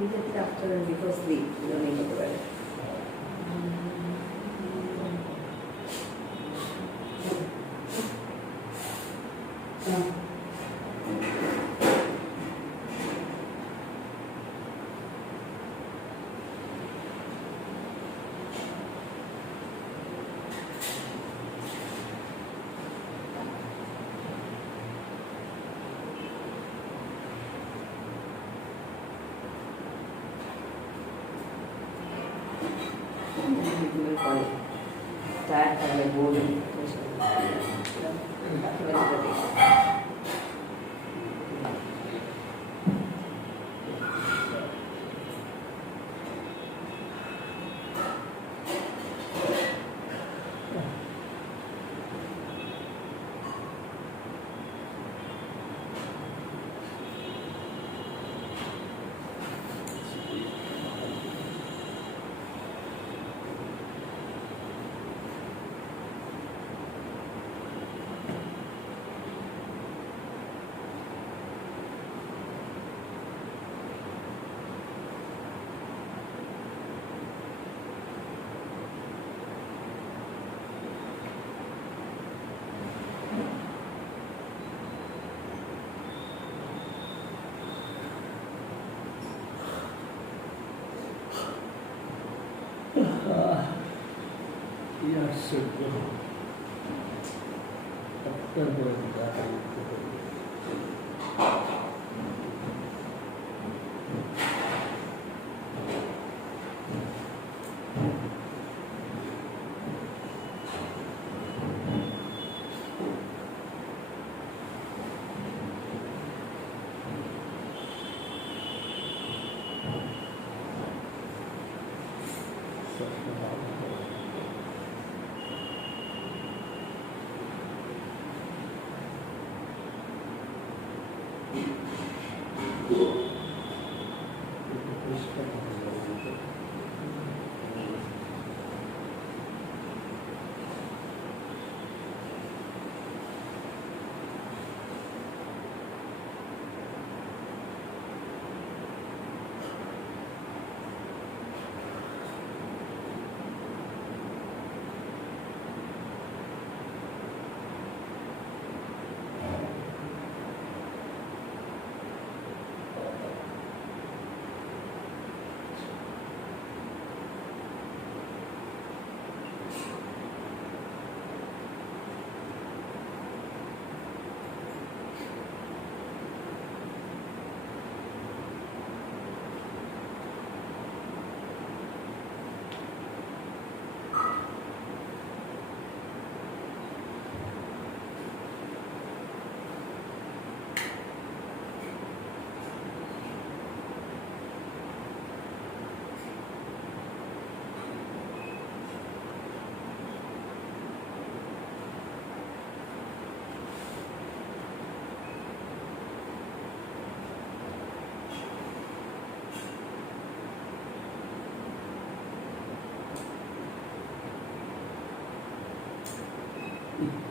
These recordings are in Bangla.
Immediately after and before sleep, learning of the weather. Tired and bored. Yes, sir.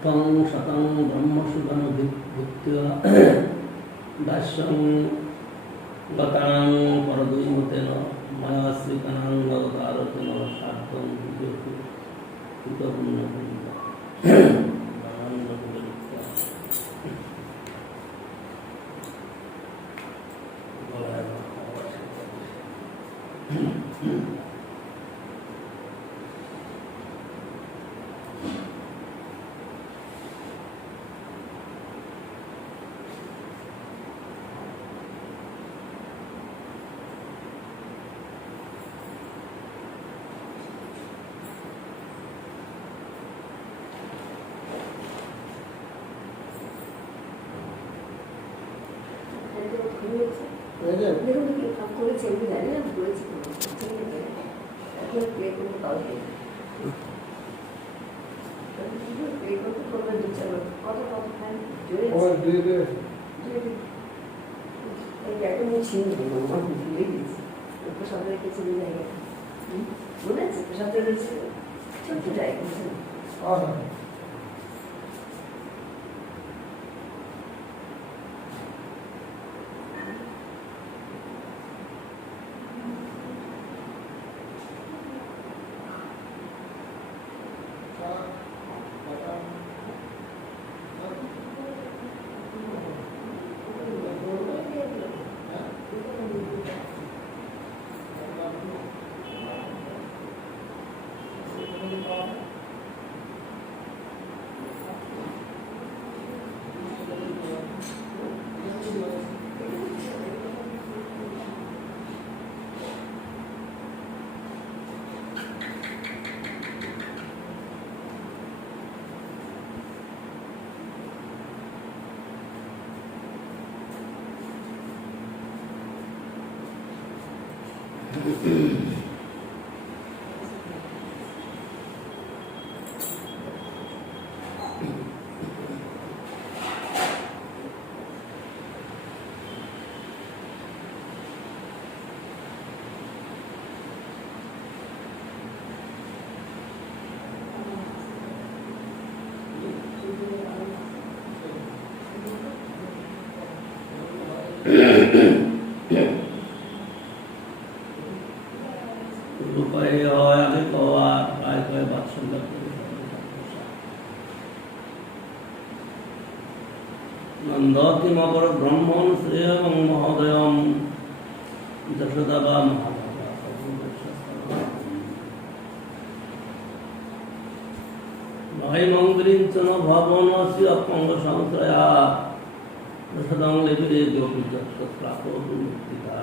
शतं ब्रह्मसुदन भूत्या दास्यं गतां परदुइमतेन मया श्रीकणाङ्गवतारतेन सार्थं विजयतु कृतपुण्यपुण्य এই করতে করবেন তো চলো কত কত খান জোরে और दे दे জোরে এই ব্যাগটা নিয়ে ছিঁড়ে দেবো আমার ভুলে গেছি প্রসাদ রেখেছি ওই জায়গাটা মনে আছে প্রসাদ রেখেছি ছোট্ট জায়গা आ रहा রূপায় হয় আগে কওয়া প্রায় কয় বাৎসল্য নন্দতিমপর ব্রহ্মণ শ্রেয় এবং মহোদয়ম যশোদা বা মহাভাগা মহিমঙ্গলিঞ্চন ভবনস্য অপঙ্গ সংশ্রয়া যশোদং লেবিরে যোগী যত্র প্রাপো মুক্তিকা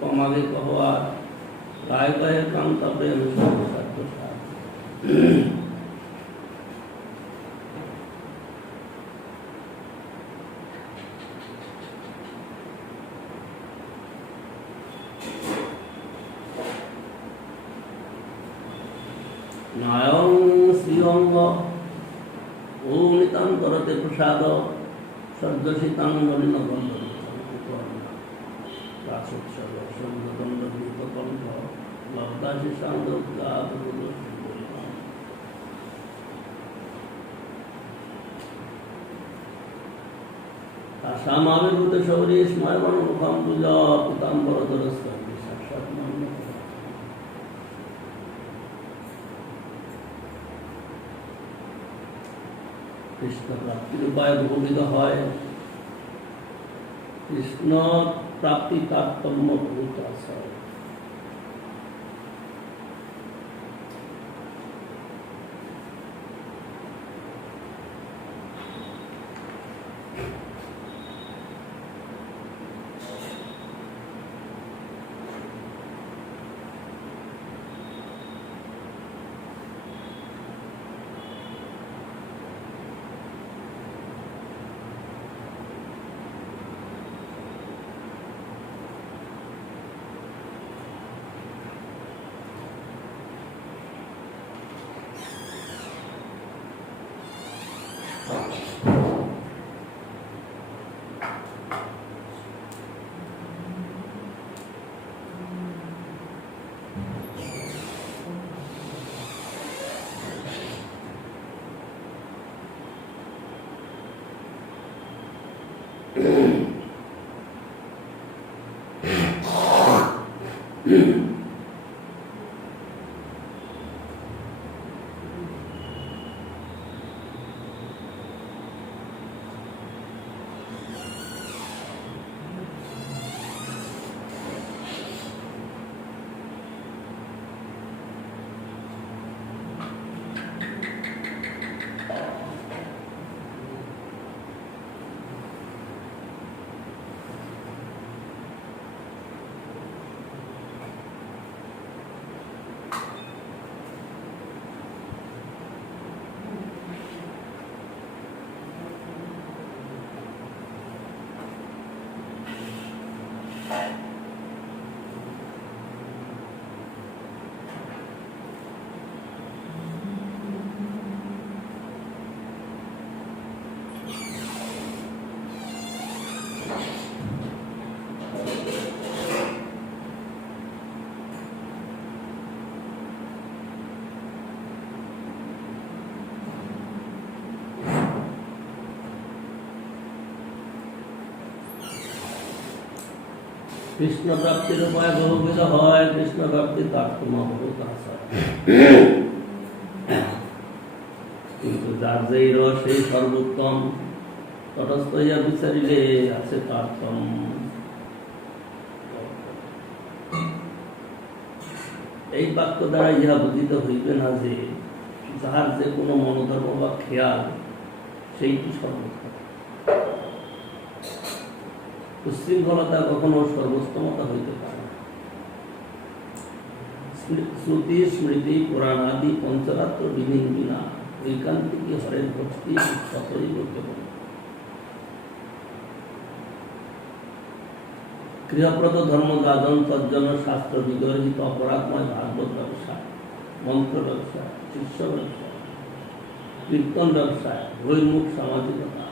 কমাগে কহা গায়ে গায়ে কান্তা প্রেম সর্বসাধ্য নায়ং শ্রীঅঙ্গ ও নিতান্তরতে প্রসাদ সর্যসিতাঙ্গলিন বন্ধ রাসোৎসব সৌন্দদণ্ড গীত কণ্ঠ লব্ধাশী সান্দোদ্গাত তাসামাবির্ভূত শৌরী স্ময়বন মুখম পূজা পিতাম্বরধরস্কন্দি সাক্ষাৎ মান্য কৃষ্ণ প্রাপ্তির উপায় বহুবিধ হয় কৃষ্ণ প্রাপ্তি তারতম্য বহুত আছে কৃষ্ণ প্রাপ্তির উপায় বহুবিধ হয়, কৃষ্ণ প্রাপ্তির তারতম্য বহুত আছে, কিন্তু যার যেই রস সেই সর্বোত্তম, তটস্থ হইয়া বিচারিলে আছে তারতম্য। এই বাক্য দ্বারা ইহা বুঝিতে হইবে না যে যাহার যে কোনো মনোধর্ম বা খেয়াল সেইটি সর্বোত্তম। উচ্ছৃঙ্খলতা কখনো সর্বোত্তমতা হইতে পারে না। শ্রুতি স্মৃতি পুরাণাদি পঞ্চরাত্র বিহীন বিনা ঐকান্তিকী হরের ভক্তি ততই কেবল। গৃহপ্রদ ধর্ম গাজন তজ্জন শাস্ত্র বিগর্হিত অপরাধময় ভাগবত ব্যবসা, মন্ত্র ব্যবসা, শিষ্য ব্যবসা, কীর্তন ব্যবসায়, বহির্মুখ সামাজিকতা,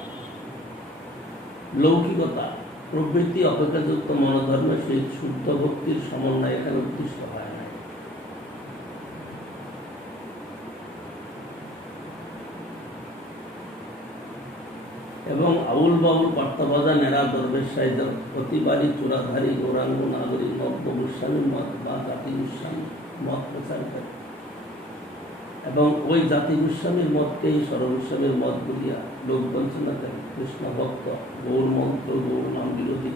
লৌকিকতা প্রভৃতি অপেক্ষাযুক্ত মনোধর্মের সেই শুদ্ধ ভক্তির সমন্বয় এখানে উদ্দিষ্ট হয় নাই। এবং আউল বাউল কর্তবাদা নেড়া দরবেশাই প্রতিবারী চূড়াধারী গৌরাঙ্গ নাগরিক নব্য গোস্বামীর মত বা জাতি গোস্বামী মত প্রচার করে এবং ওই জাতি গোস্বামীর মতকেই সর্বগোস্বামীর মত বলিয়া লোক বঞ্চনা করে কৃষ্ণ ভক্ত, গৌর মন্ত্র, গৌর নাম বিরোধী,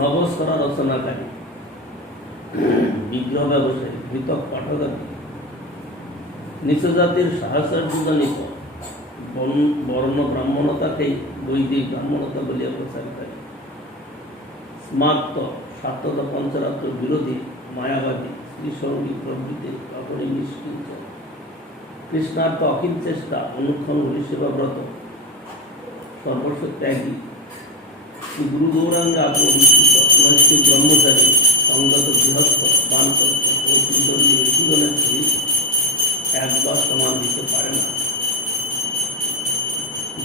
নবস্বরা রচনাকারী, বিগ্রহ ব্যবসায়ী, ভৃতক পাঠকারী, নিচ জাতির সাহসার্যজনিত বর্ণ ব্রাহ্মণতাকেই বৈদিক ব্রাহ্মণতা বলিয়া প্রচার করে, স্মার্ত সাত্যত পঞ্চরাত্র বিরোধী, মায়াবাদী, শ্রীসঙ্গী প্রভৃতি অপরি নিষ্কিঞ্চ, কৃষ্ণার্থ অখিল চেষ্টা, অনুক্ষণ হরিসেবা ব্রত, সর্বস্ব ত্যাগী, শ্রী গুরু গৌরাঙ্গে আত্মবিকৃত, নৈষ্ঠিক ব্রহ্মচারী, সংগত গৃহস্থ, বানকর্ত ও ত্রিদণ্ডী ঋষিগণের সহিত একবার সমান দিতে পারে না।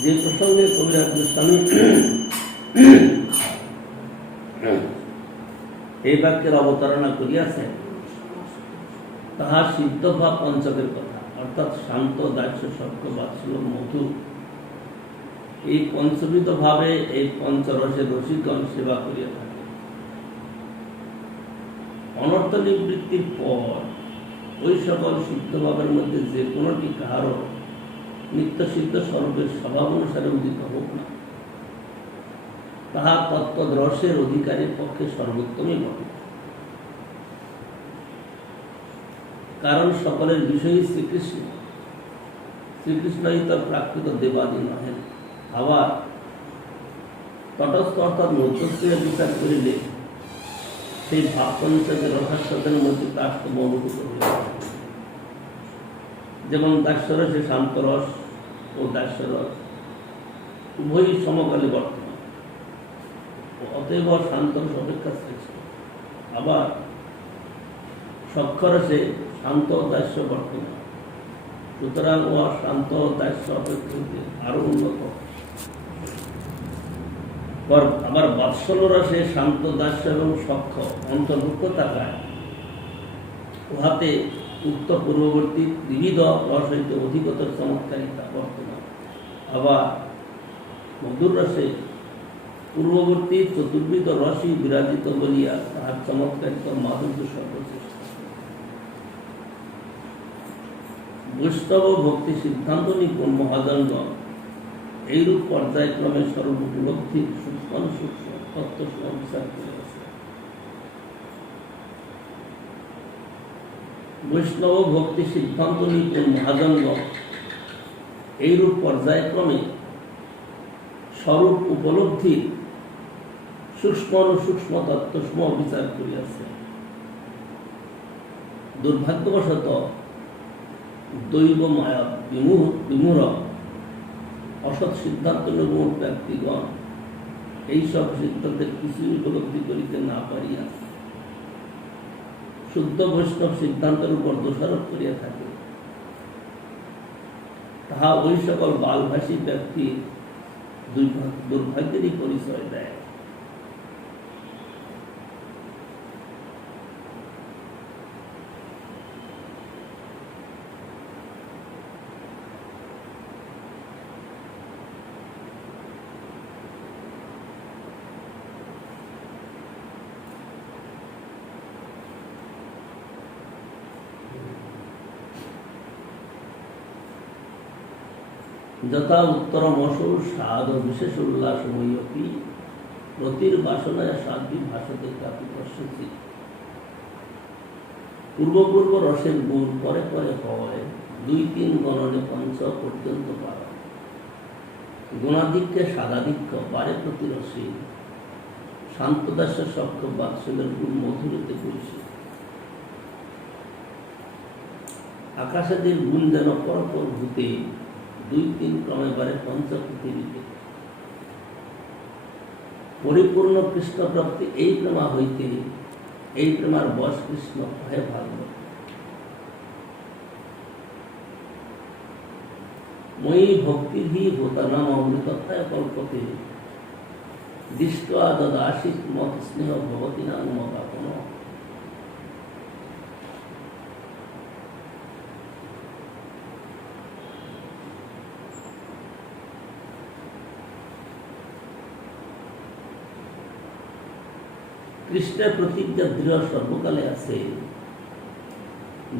যে প্রসঙ্গে কবিরাজ গোস্বামী এই বাক্যের অবতারণা করিয়াছেন তাহা সিদ্ধভাব পঞ্চকের কথা, অর্থাৎ শান্ত, দাস্য, সত্য, বাৎসল্য, মধু, এই পঞ্চবিধ ভাবে এই পঞ্চরসের রসিকগণ সেবা করিয়া থাকে। অনর্থ নিবৃত্তির পর ওই সকল সিদ্ধভাবের মধ্যে যে কোনোটি কাহারও নিত্য সিদ্ধ স্বরূপের স্বভাব অনুসারে উদিত হোক না, তাহা তত্ত্ব রসের অধিকারীর পক্ষে সর্বোত্তমই বটে। কারণ সকলের বিষয়ই শ্রীকৃষ্ণ, শ্রীকৃষ্ণই তার প্রাকৃত দেবাদি নহেন। আবার তটস্থ অর্থাৎ মধ্যস্থীয় বিচার করিলে সেই ভাবপঞ্চকের রহস্যদের মধ্যে তারতম্য অনুভূত হইয়া থাকে। যেমন দাস্যরসে শান্তরস ও দাস্যরস উভয়ই সমকালে বর্তমান, অতএব শান্তরস অপেক্ষা শ্রেষ্ঠ। আবার সক্ষরসে শান্ত দাস্য বর্তমান, সুতরাং ও শান্ত দাস্য অপেক্ষা আরো উন্নত। আবার বাৎসল্য রসে শান্ত দাস্য এবং সক্ষ অন্তর্ভুক্ত থাকায় উহাতে উক্ত পূর্ববর্তী বিবিধ রস হইতে অধিকতর চমৎকারিতা বর্তমান। আবার মধুর রসে পূর্ববর্তী চতুর্বিধ রসই বিরাজিত বলিয়া তাহার চমৎকারিতা মাধুর্য সর্বশ্রেষ্ঠ। বৈষ্ণব ভক্তি সিদ্ধান্ত নিপুণ মহাজনগণ এইরূপ পর্যায়ক্রমে সর্বোপলব্ধি সূক্ষ্ম সূক্ষ্ম তত্ত্ব বিচার করিয়াছে। বৈষ্ণব ভক্তি সিদ্ধান্ত নিপুণ মহাজনগণ এইরূপ পর্যায়ক্রমে স্বরূপ উপলব্ধির সূক্ষ্ম সূক্ষ্ম তত্ত্ব বিচার করিয়াছে। দুর্ভাগ্যবশত দৈব মায়া বিমূঢ় অসৎ সিদ্ধান্ত নির্মূল ব্যক্তিগণ এইসব সিদ্ধান্তের কিছুই উপলব্ধি করিতে না পারিয়া শুদ্ধ বৈষ্ণব সিদ্ধান্তের উপর দোষারোপ করিয়া থাকে। তাহা ওই সকল বালভাষী ব্যক্তির দুর্ভাগ্যেরই পরিচয় দেয়। যথা উত্তরমসৌ স্বাদ বিশেষ উল্লাসময়ী রতির বাসনায় সাধ্বী ভাষতে কাপি পশ্যসি। পূর্ব পূর্ব রসের গুণ পরে পরে হয়, 2-3 গণনে পঞ্চ পর্যন্ত পারা। গুণাধিক্যে সাদাধিক্য বারে প্রতি রসে, শান্তদাস্য সক্ষ বাৎসল্যের গুণ মধুরতে পরিষে। আকাশাদির গুণ যেন পরপর ভূতে, 2-3 ক্রমে বারে পঞ্চ পৃথিবীতে। পরিপূর্ণ কৃষ্ণ প্রাপ্তি এই প্রেমা হইতে, এই প্রেমার বশ কৃষ্ণ কহে ভাগবত। মই ভক্তিভি ভূতানাম অমৃতত্বায় কল্পতে, দৃষ্ট্বা দদাসিত মত স্নেহ ভবতি নানুমপাপন। কৃষ্ণের প্রতিজ্ঞা দৃঢ় সর্বকালে আছে,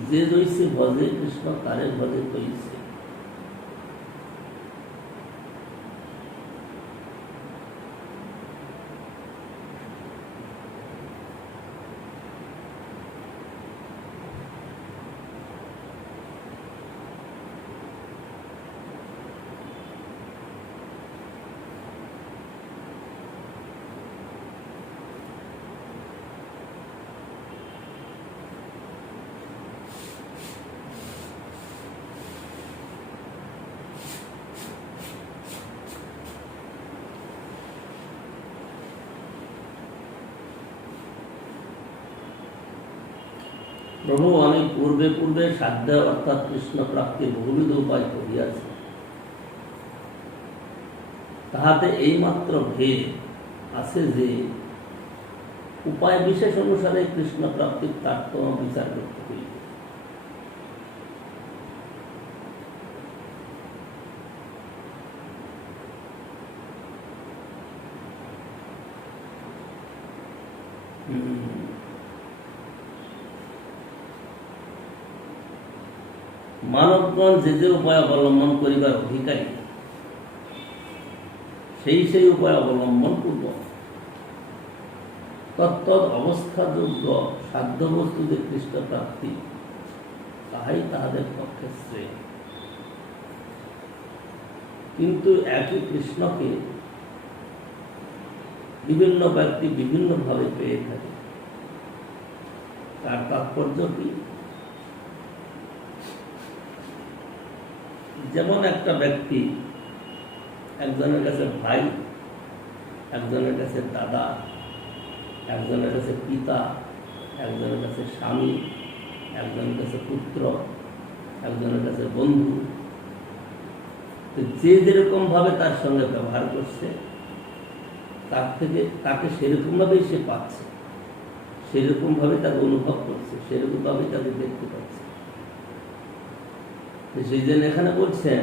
যে জৈছে ভজে কৃষ্ণ তারে ভজে তৈছে। প্রভু, আমি পূর্বে পূর্বে সাধ্য অর্থাৎ কৃষ্ণ প্রাপ্তির বহুবিধ উপায় করিয়াছি, তাহাতে এইমাত্র ভেদ আছে যে উপায় বিশেষ অনুসারে কৃষ্ণ প্রাপ্তির তারতম্য বিচার করতে হইবে। মানবগণ যে যে উপায় অবলম্বন করিবার অধিকারী, সেই সেই উপায় অবলম্বন পূর্বক তত্তদ অবস্থাযোগ্য সাধ্য বস্তু যে কৃষ্ণ প্রাপ্তি, তাহাই তাহাদের পক্ষে শ্রেয়। কিন্তু একই কৃষ্ণকে বিভিন্ন ব্যক্তি বিভিন্নভাবে পেয়ে থাকে। তার তাৎপর্য কি? যেমন একটা ব্যক্তি একজনের কাছে ভাই, একজনের কাছে দাদা, একজনের কাছে পিতা, একজনের কাছে স্বামী, একজনের কাছে পুত্র, একজনের কাছে বন্ধু, যে যেরকম ভাবে তার সঙ্গে ব্যবহার করছে, তার থেকে তাকে সেরকম ভাবেই সে পাচ্ছে, সেরকম ভাবে তাকে অনুভব করছে, সেরকম ভাবেই তাকে দেখতে পাচ্ছে। সেই জন্য এখানে বলছেন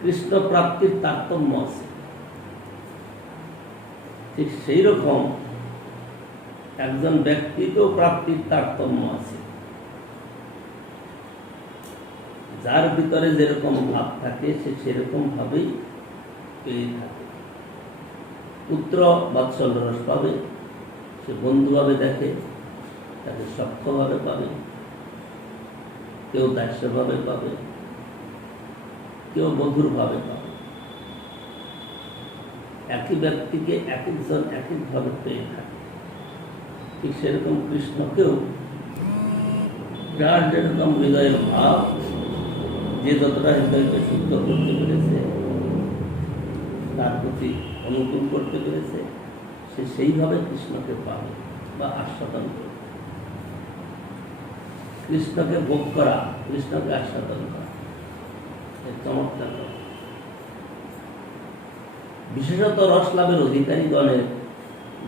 কৃষ্ণ প্রাপ্তির তারতম্য আছে। ঠিক সেই রকম একজন ব্যক্তিকেও প্রাপ্তির তারতম্য আছে। যার ভিতরে যেরকম ভাব থাকে সে সেরকম ভাবেই পেয়ে থাকে। পুত্র বাৎসল্য রস পাবে, সে বন্ধুভাবে দেখে, তাকে সক্ষভাবে পাবে, কেউ দাস্যভাবে পাবে, কেউ মধুরভাবে পাবে। একই ব্যক্তিকে এক একজন এক একভাবে পেয়ে থাকে। ঠিক সেরকম কৃষ্ণকেও যার যেরকম হৃদয়ের ভাব, যে যতটা হৃদয়কে শুদ্ধ করতে পেরেছে, তার প্রতি অনুকূল করতে পেরেছে, সে সেইভাবে কৃষ্ণকে পাবে বা আস্বাদন করবে। কৃষ্ণকে ভোগ করা, কৃষ্ণকে আস্বাদন করা, চমৎকার। বিশেষত রস লাভের অধিকারীগণের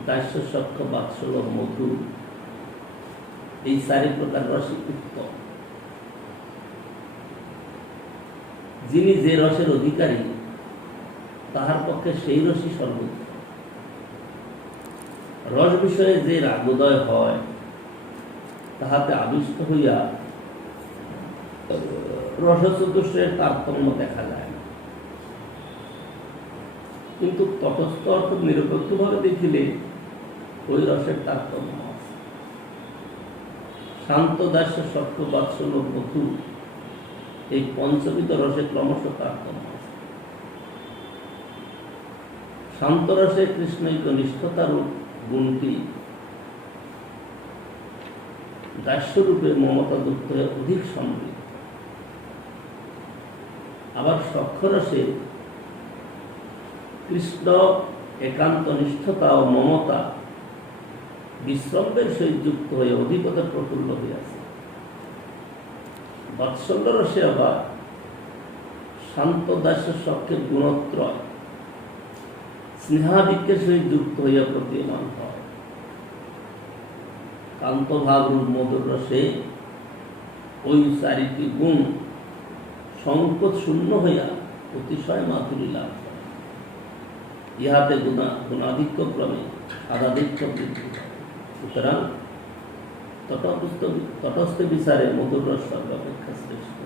দাস্য, সখ্য, বাৎসল্য, মধু, এই 4 প্রকার রসই উত্তম। যিনি যে রসের অধিকারী, তাহার পক্ষে সেই রসই সর্বোত্তম। রস বিষয়ে যে রাগোদয় হয়, তাহাতে আবিষ্ট হইয়া রসচতুষ্টের তারতম্য দেখা যায় না, কিন্তু তটস্থ অর্থাৎ নিরপেক্ষভাবে দেখিলে ওই রসের তারতম্য আছে। শান্ত দাস্য সত্য বাৎসল্য বধূ এই পঞ্চবিধ রসে ক্রমশ তারতম্য আছে। শান্ত রসে কৃষ্ণৈক নিষ্ঠতার গুণটি দাস্যরূপে মমতা যুক্ত হয়ে অধিক সমৃদ্ধ। আবার সখ্যরসে কৃষ্ণ একান্ত নিষ্ঠতা ও মমতা বিশ্রম্ভের সহিত যুক্ত হয়ে অধিকতা প্রফুল্ল হইয়াছে। বাৎসল্য রসে আবার শান্ত দাস্য সখ্যের গুণত্রয় স্নেহাধিক্যের সহিত যুক্ত হইয়া প্রতীয়মান হয়। কান্তভাব রূপ মধুর রসে ওই চারিটি গুণ সংকোচ শূন্য হইয়া অতিশয় মাধুরী লাভ করে। ইহাতে গুণাধিক্য ক্রমে আদাধিক্য বৃদ্ধি হয়। সুতরাং তটস্থ বিচারে মধুর রস সর্বাপেক্ষা শ্রেষ্ঠ।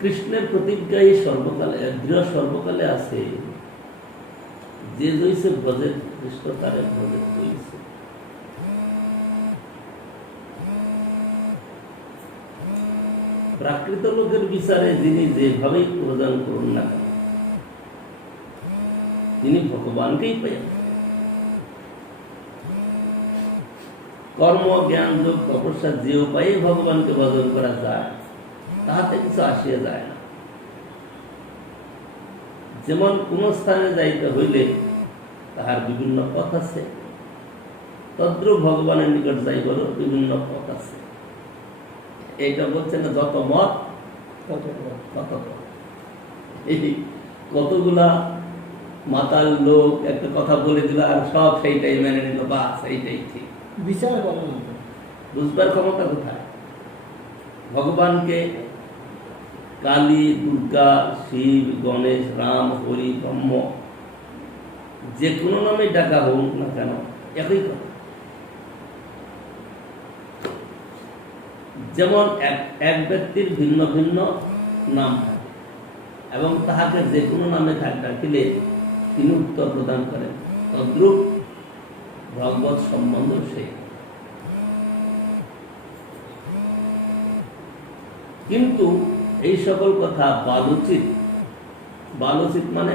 কৃষ্ণের প্রতিজ্ঞায় সর্বকালে দৃঢ় সর্বকালে আছে, যে জইছে ভজে কৃষ্ণ তারে ভজে হইছে। প্রাকৃত লোকের বিচারে যিনি যেভাবেই প্রদান করুন না কেন, তিনি ভগবানকেই পাইয়া। কর্ম জ্ঞান যোগ তপস্যা যে উপায়ে ভগবানকে ভজন করা যায় তাহাতে কিছু আসিয়া যায় না। যেমন কোন স্থানে যাইতে হইলে তাহার বিভিন্ন পথ আছে, তদ্রূপ ভগবানের নিকট যাইবারও বিভিন্ন পথ আছে। এইটা বলছে না যত মত তত পথ। এই কতগুলা মাতাল লোক একটা কথা বলে দিল আর সব সেইটাই মেনে নিল, বা সেইটাই ঠিক। বিচার বুঝবার ক্ষমতা কোথায়? ভগবানকে কালী, দুর্গা, শিব, গণেশ, রাম, হরি, ব্রহ্ম যে কোনো নামে ডাকা হোক না কেন একই কথা। যেমন এক ব্যক্তির ভিন্ন ভিন্ন নাম থাকে এবং তাহাকে যে কোনো নামে ডাকিলে তিনি উত্তর প্রদান করেন, তদ্রূপ ভগবত সম্বন্ধ সে। কিন্তু এই সকল কথা বালুচিত। বালুচিত মানে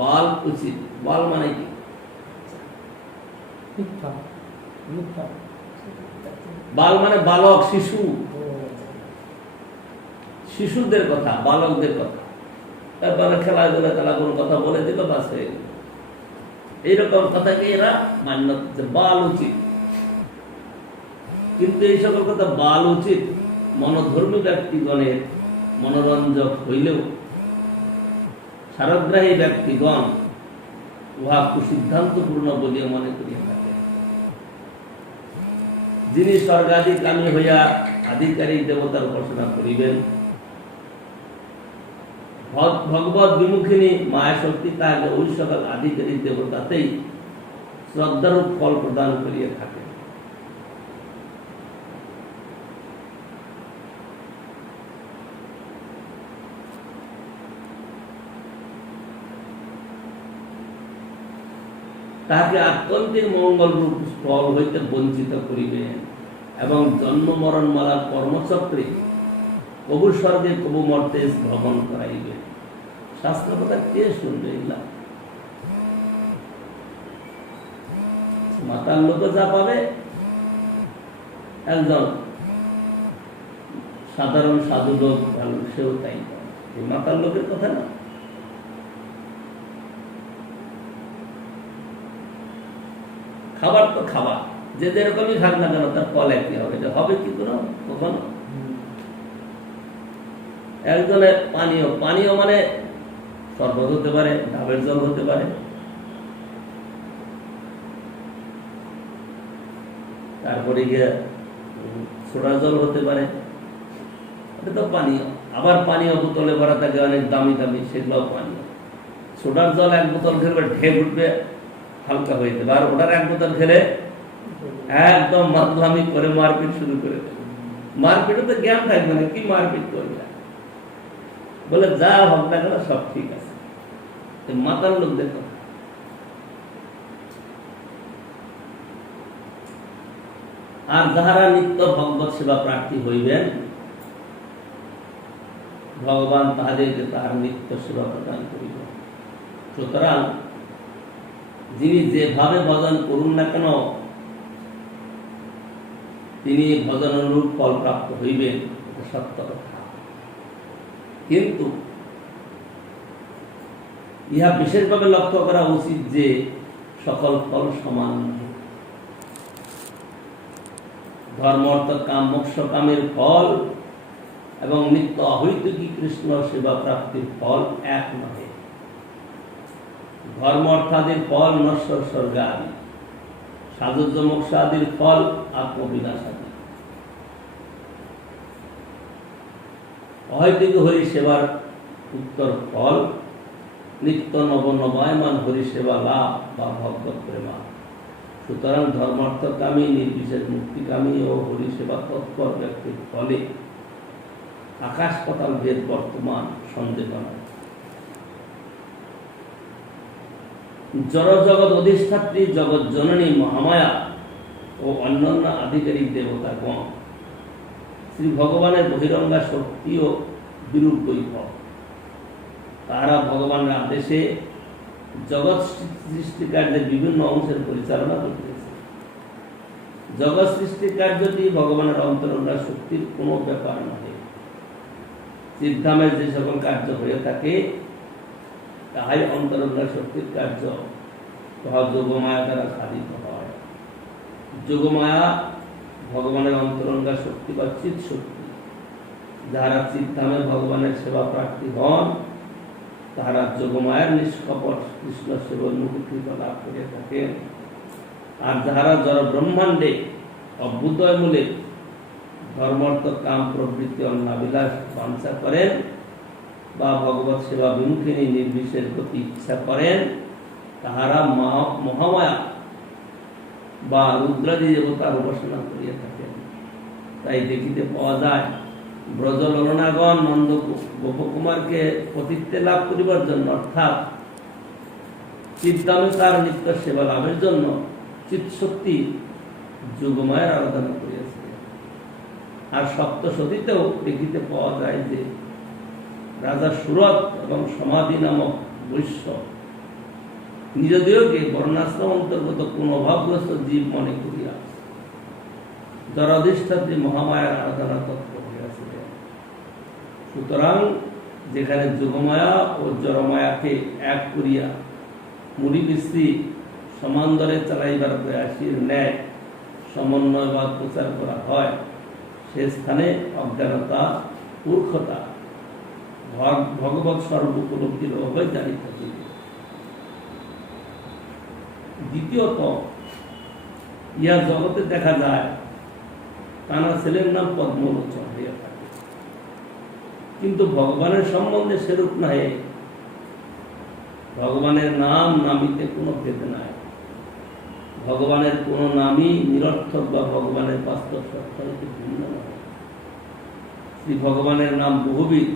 বাল উচিত। বাল মানে কি? বাল মানে বালক, শিশু, শিশুদের কথা, বালকদের কথা। তারপরে খেলাধুলা তারা কোনো কথা বলে দিল, বাস হয়ে গেল। এইরকম কথাকে এরা মান্য করছে, বাল উচিত। কিন্তু এই সকল কথা বাল উচিত মনোধর্মী ব্যক্তিগণের মনোরঞ্জক হইলেও সারগ্রাহী ব্যক্তিগণ উহা কুসিদ্ধান্তপূর্ণ বলিয়া মনে করিয়া থাকে। যিনি স্বর্গাধিকামী হইয়া আধিকারিক দেবতার উপাসনা করিবেন, ভগবত বিমুখিনী মায়া শক্তি তাহাকে ওই সকল আধিকারিক দেবতাতেই শ্রদ্ধারূপ ফল প্রদান করিয়া থাকে। তাহাকে আত্যন্তিক মঙ্গল রূপ ফল হইতে বঞ্চিত করিবেন এবং জন্ম মরণ মালার কর্মচক্রে কবু স্বর্গে কবু মর্তে ভ্রমণ করাইবে। শাস্ত্র কথা কে শুনবে? এগুলা মাতার লোক যা পাবে, একজন সাধারণ সাধু লোক ভালো সেও তাই পাবে। এই মাতার লোকের কথা না। খাবার তো খাবার, যে যেরকমই খাক না কেন তার ফল একই হবে। এটা হবে কি কোনো কখনো? একজনের পানীয়, পানীয় মানে শরবত হতে পারে, ডাবের জল হতে পারে, তারপরে গিয়ে সোডা জল হতে পারে, এটা তো পানীয়। আবার পানীয় বোতলে ভরা থাকে অনেক দামি দামি, সেগুলো পানীয়। সোডার জল এক বোতল খেলে ঢেক উঠবে, হালকা হয়ে যাবে। আর ওটার এক বোতল খেলে একদম মাতলামি করে মারপিট শুরু করে দেবে। মারপিটও তো জ্ঞান থাকবে না, কি মারপিট করবে, বলে যা হোক না কেন সব ঠিক আছে। মাতার লোক দেখো। আর যাহারা নিত্য ভগবত সেবা প্রার্থী হইবেন, ভগবান তাহাদেরকে তাহার নিত্য সেবা প্রদান করিবেন। সুতরাং যিনি যেভাবে ভজন করুন না কেন, তিনি ভজন অনুরূপ ফল প্রাপ্ত হইবেন, এটা সত্য কথা। কিন্তু ইহা বিশেষভাবে লক্ষ্য করা উচিত যে সকল ফল সমান নয়। ধর্ম অর্থ কাম মোক্ষ কামের ফল এবং নিত্য অহৈতুকী কৃষ্ণ সেবা প্রাপ্তির ফল এক নহে। ধর্ম অর্থাদির ফল নশ্বর স্বর্গাদি, সাধুর্য মোক্ষ আদির ফল আত্মবিনাশ আদি। অহৈতুক হরি সেবার উত্তর ফল নিত্য নবনবায়মান হরি সেবা লাভ বা ভগবত প্রেমা। সুতরাং ধর্মার্থকামী, নির্বিশেষ মুক্তিকামী ও হরি সেবা তৎপর ব্যক্তির ফলে আকাশ পাতাল ভেদ বর্তমান সন্দেহ নয়। জড় জগৎ অধিষ্ঠাত্রী জগৎ জননী মহামায়া ও অন্যান্য আধিকারিক দেবতাগণ শ্রী ভগবানের বহিরঙ্গা শক্তি ও বিরূপ বৈভব। তারা ভগবানের আদেশে জগৎ সৃষ্টি কার্যের বিভিন্ন অংশের পরিচালনা করতেছে। জগৎ সৃষ্টি কার্যটি ভগবানের অন্তরঙ্গা শক্তির কোনো ব্যাপার নয়। চিদ্ধামের যে সকল কার্য হয়ে থাকে তাহাই অন্তরঙ্গা শক্তির কার্য, তাহা যোগমায়া দ্বারা সাধিত হয়। যোগমায়া ভগবানের অন্তরঙ্গা শক্তি বা চিৎ শক্তি। যাহারা চিদ্ধামে ভগবানের সেবা প্রার্থী হন, তাহারা যোগমায়ার নিষ্কপট কৃষ্ণ সেবার মুক্তিকৃপা লাভ করে থাকেন। আর যাহারা জড় ব্রহ্মাণ্ডে অভ্যুদয় মূলে ধর্মার্থ কাম প্রবৃত্তি অন্নাবিলাস বাঞ্ছা করেন বা ভগবত সেবা বিমুখিনী নির্বিশেষ গতি ইচ্ছা করেন, তাহারা মহামায়া বা রুদ্রাদি দেবতার উপাসনা করিয়া থাকেন। তাই দেখিতে পাওয়া যায় ব্রজ ললনাগণ নন্দ গোপকুমারকে পতিত্বে লাভ করিবার জন্য, অর্থাৎ চিত্তামে তার নিত্য সেবা লাভের জন্য চিৎশক্তি যোগমায়ের আরাধনা করিয়াছে। আর সপ্তশতীতেও দেখিতে পাওয়া যায় যে রাজা সুরত এবং সমাধি নামক বৈশ্য নিজ দেহকে বর্ণাশ্রম অন্তর্গত কোন অভাবগ্রস্ত জীব মনে করিয়া যারা অধিষ্ঠাত্রী মহামায়ার আরাধনা তৎপর হইয়াছিলেন। সুতরাং যেখানে যোগমায়া ও জড়মায়াকে এক করিয়া মুড়ি বিশ্রী সমান্তরে চালাইবার প্রয়াসীর ন্যায় সমন্বয়বাদ প্রচার করা হয়, সে স্থানে অজ্ঞানতা, মূর্খতা, ভগবত স্বরূপ উপলব্ধির অভয় জানিত হইবে। দ্বিতীয়ত, ইহা জগতে দেখা যায় তানা ছেলের নাম পদ্মলোচন হইয়া থাকে, কিন্তু ভগবানের সম্বন্ধে সেরূপ নাই। ভগবানের নাম নামিতে কোনো ভেদ নাই। ভগবানের কোন নামই নিরর্থক বা ভগবানের বাস্তব সত্য হইতে ভিন্ন নয়। শ্রী ভগবানের নাম বহুবিধ,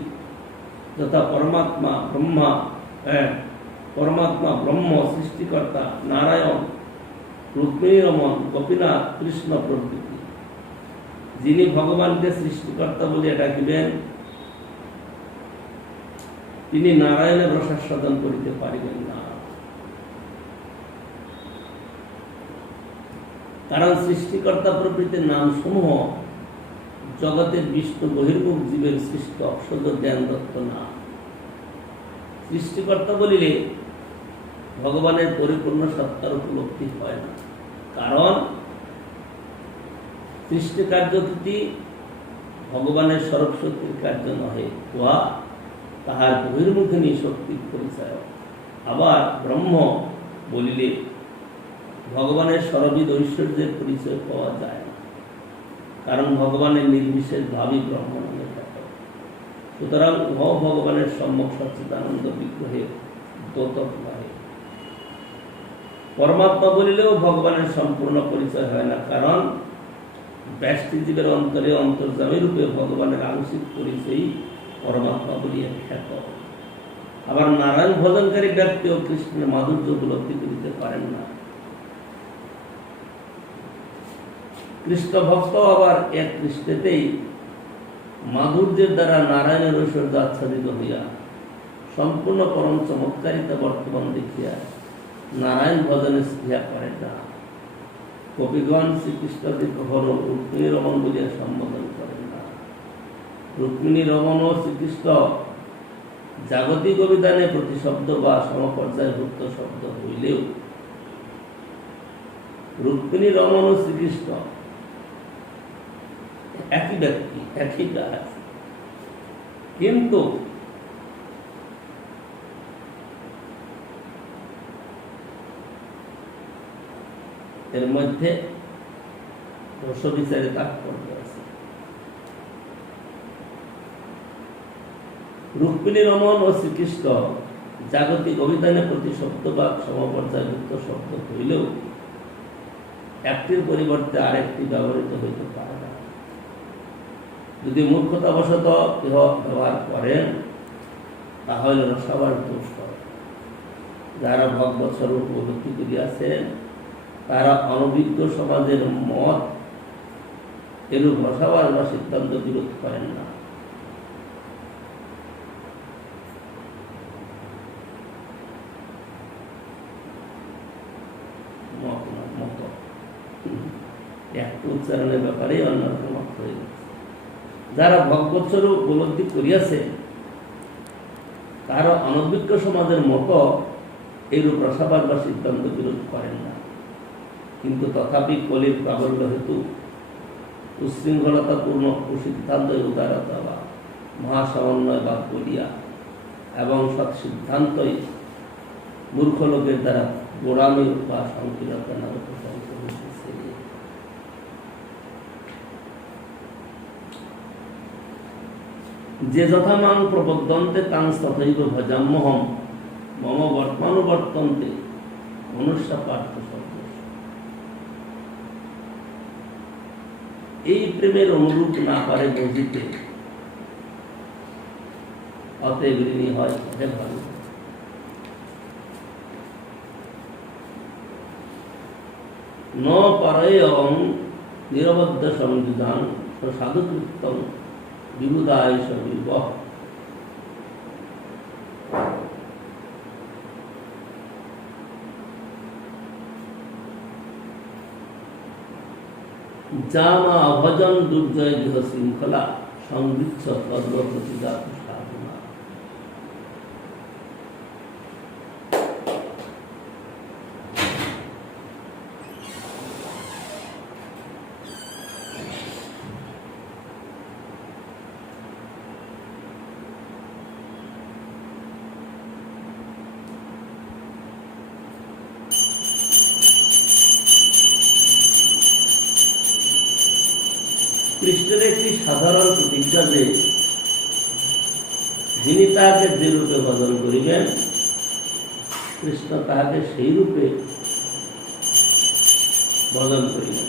যথা পরমাত্মা ব্রহ্মা, ব্রহ্ম সৃষ্টিকর্তা, নারায়ণ, রুক্মিণী রমন, গোপীনাথ, কৃষ্ণ প্রভৃতি। যিনি ভগবানকে সৃষ্টিকর্তা বলিয়া ডাকিবেন, তিনি নারায়ণের রসাস্বাদন করিতে পারিবেন না। কারণ সৃষ্টিকর্তা প্রভৃতির নাম সমূহ জগতের বিষ্ণু বহির্মুখ জীবের সৃষ্ট অক্ষজ জ্ঞান দত্ত না। সৃষ্টিকর্তা বলিলে ভগবানের পরিপূর্ণ সত্তার উপলব্ধি হয় না। কারণ সৃষ্টি কার্যটি ভগবানের স্বরূপ শক্তির কার্য নহে, উহা তাহার বহির্মুখিনী শক্তির পরিচয়। আবার ব্রহ্ম বলিলে ভগবানের সর্ববিধ ঐশ্বর্যের পরিচয় পাওয়া যায় না, কারণ ভগবানের নির্বিশেষ ভাবই ব্রহ্ম নামে খ্যাত। সুতরাং উহাও ভগবানের সম্যক সচ্চিদানন্দ বিগ্রহের দ্যোতক নহে। পরমাত্মা বলিলেও ভগবানের সম্পূর্ণ পরিচয় হয় না, কারণ ব্যষ্টি জীবের অন্তরে অন্তর্যামী রূপে ভগবানের আংশিক পরিচয়ই পরমাত্মা বলিয়া খ্যাত। আবার নারায়ণ ভজনকারী ব্যক্তিও কৃষ্ণের মাধুর্য উপলব্ধি করিতে পারেন না। কৃষ্ণ ভক্ত আবার এক কৃষ্ণেতেই মাধুর্যের দ্বারা নারায়ণের ঐশ্বর্য আচ্ছাদিত হইয়া সম্পূর্ণ পরম চমৎকারিতা বর্তমান দেখিয়া নারায়ণ ভজনে স্পৃহা করে না। কবিগণ শ্রীকৃষ্ণকে কখনো রুক্মিণী রমণ বলিয়া সম্বোধন করেন না। রুক্মিণী রমণ ও শ্রীকৃষ্ণ জাগতিক অভিধানে প্রতিশব্দ বা সমপর্যায়ভুক্ত শব্দ হইলেও রুক্মিণী রমণ ও শ্রীকৃষ্ণ একই ব্যক্তি, একই গাছ, কিন্তু এর মধ্যে রসবিচারে তাৎপর্য আছে। রুক্মিণী রমণ ও শ্রীকৃষ্ণ জাগতিক অভিধানে প্রতিশব্দ বা সমপর্যায়ভুক্ত শব্দ হইলেও একটির পরিবর্তে আরেকটি ব্যবহৃত হইতে পারে না। যদি মূর্খতাবশত কেহ ব্যবহার করেন তাহলে রসাবার দোষ করে। যারা ভগবৎ স্বরূপ উপলব্ধি করিয়াছেন তারা অনভিজ্ঞ সমাজের মত এরূপ রসাবার বা সিদ্ধান্ত বিরোধ করেন না। একটু উচ্চারণের ব্যাপারে অন্যরকম মত হয়ে গেছে। যারা ভগবৎ স্বরূপ উপলব্ধি করিয়াছে তারা অনভিজ্ঞ সমাজের মতো এইরূপ রসাবাদ বা সিদ্ধান্ত বিরোধ করেন না। কিন্তু তথাপি কলির প্রাবল্য হেতু উশৃঙ্খলতাপূর্ণ কুসিদ্ধান্ত উদারতা বা মহাসমন্বয় বা বলিয়া এবং সৎসিদ্ধান্তই মূর্খ লোকের দ্বারা গোড়ামি বা সংকীর্ণতা নামে প্রশংসিত হইতেছে। যে যথামান প্রবদ্ধন্তে তাং তথৈব ভজাম্যহম মম বর্তমানুবর্তন্তে মনুষ্য পার্থ শব্দ। এই প্রেমের অনুরূপ না পারে বুঝিতে, অতএব ঋণী হয় তাদের ভালো। ন পারয়ং নিরবদ্ধ সংযুধান সাধুকৃতং বিবুধায় সবিবহ। জামা অভজন দুর্জয় গৃহ শৃঙ্খলা সংবৃচ্ছ সর্বপ্রতিজাত সাধনা। কৃষ্ণের একটি সাধারণ প্রতিজ্ঞা যে যিনি তাহাকে যে রূপে ভজন করিবেন কৃষ্ণ তাহাকে সেই রূপে ভজন করিবেন।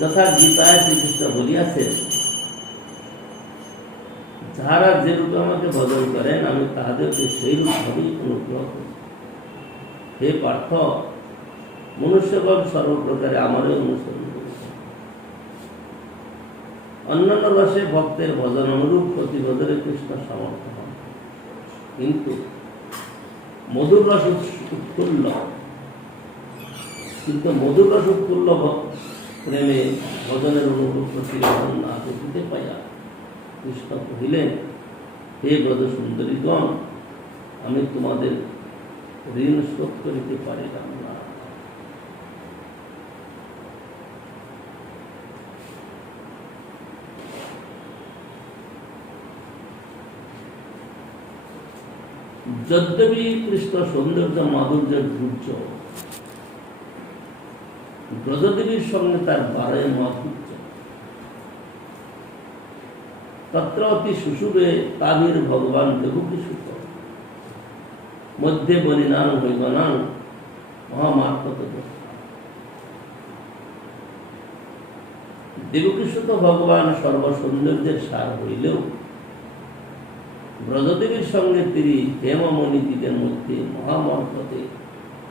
যথা গীতায় শ্রীকৃষ্ণ বলিয়াছেন, যাহারা যে রূপে আমাকে ভজন করেন আমি তাহাদেরকে সেই রূপভাবেই অনুগ্রহ করি। হে পার্থ, মনুষ্যগণ সর্বপ্রকারে আমারই অনুসরণ করেছে। অন্যান্য রসে ভক্তের ভজন অনুরূপ প্রতিবোধরে কৃষ্ণ সমর্থ হন, কিন্তু মধুর রস উৎফুল্ল প্রেমে ভজনের অনুরূপ প্রতিবোধন না দেখিতে পাইয়া কৃষ্ণ কহিলেন, হে ব্রজ সুন্দরীগণ, আমি তোমাদের ঋণ শোধ করিতে পারিলাম না। যদ্যপি কৃষ্ণ সৌন্দর্য মাধুর্যের ধৈর্য ব্রজদেবীর সঙ্গে তার 12 মাস উচ্চ তত্র অতি শুশুবে তামির ভগবান দেবকী সুত মধ্যে বনিনাং হৈমনাং মহামাত্মত। দেবকী সুত ভগবান সর্বসৌন্দর্যের সার হইলেও ব্রজদেবীর সঙ্গে তিনি হেমমণিদিগের মধ্যে মহামর্কতে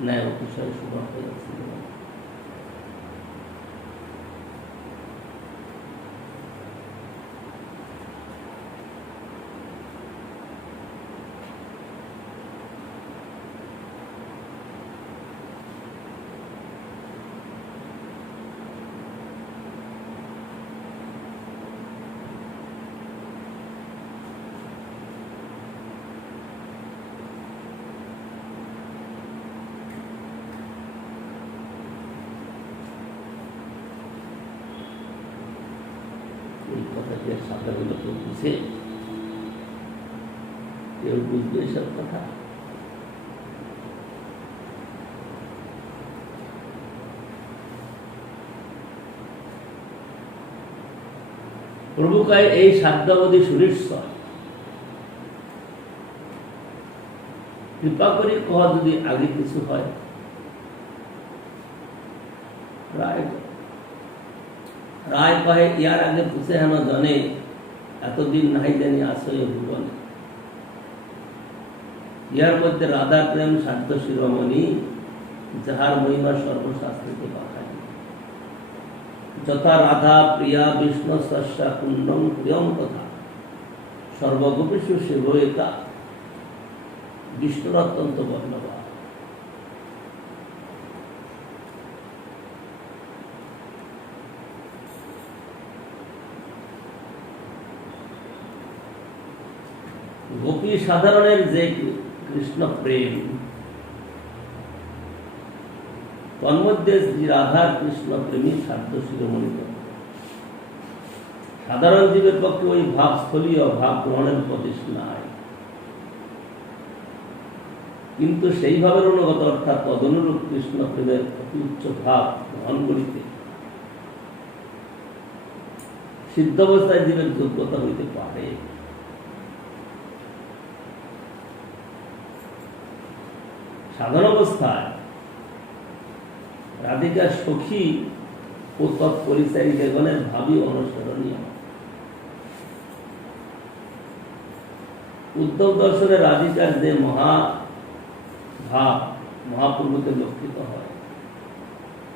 ন্যায় অতিশয় শোভা পেয়েছিলেন। এই কথাকে সাধারণ কেউ বুঝে, কেউ বুঝবে এসব কথা? প্রভুকায় এই সাধ্যাবধি সুরেশ্বর কৃপা করে কহ যদি আগে কিছু হয়। রায় কহে ইয়ার আগে পুষে হেন জনে এতদিন নাই জানি আসয় ভুবনে। ইয়ার মধ্যে রাধা প্রেম সাধ্য শিরোমণি যাহার মহিমা সর্বশাস্ত্রকে পাঠায়। যথা রাধা প্রিয়া বিষ্ণু স্রষ্টা কুণ্ডম প্রিয়ম তথা সর্বগোপীষু সেবয়িকা বিষ্ণুর অত্যন্ত বর্ণবা। গোপী সাধারণের যে কৃষ্ণ প্রেম, তন্মধ্যে শ্রী রাধার কৃষ্ণ প্রেমী সাধ্য শিরোমণি। সাধারণ জীবের পক্ষে ওই ভাব স্থলীয় ভাব গ্রহণের প্রদেশ নাই, কিন্তু সেই ভাবের অনুগত অর্থাৎ তদনুরূপ কৃষ্ণ প্রেমের অতি উচ্চ ভাব গ্রহণ করিতে সিদ্ধাবস্থায় জীবের যোগ্যতা হইতে পারে। সাধন অবস্থায় রাধিকার সখী ও তৎপরিচারিকাগণের ভাবই অনুসরণীয়। উদ্ধব দর্শনে রাধিকার যে মহাভাব মহাপূর্বকে লক্ষিত হয়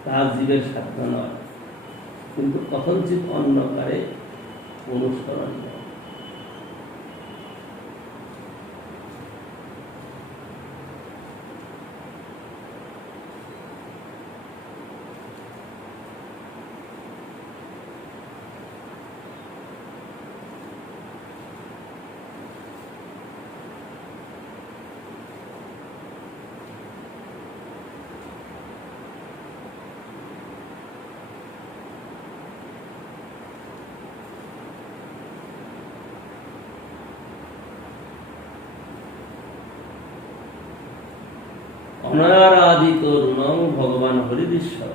তার জীবের সাধ্য নয়, কিন্তু কথঞ্চিত অন্যকারে অনুসরণীয়। অনারাধিত রুণং ভগবান হরিদীশ্বর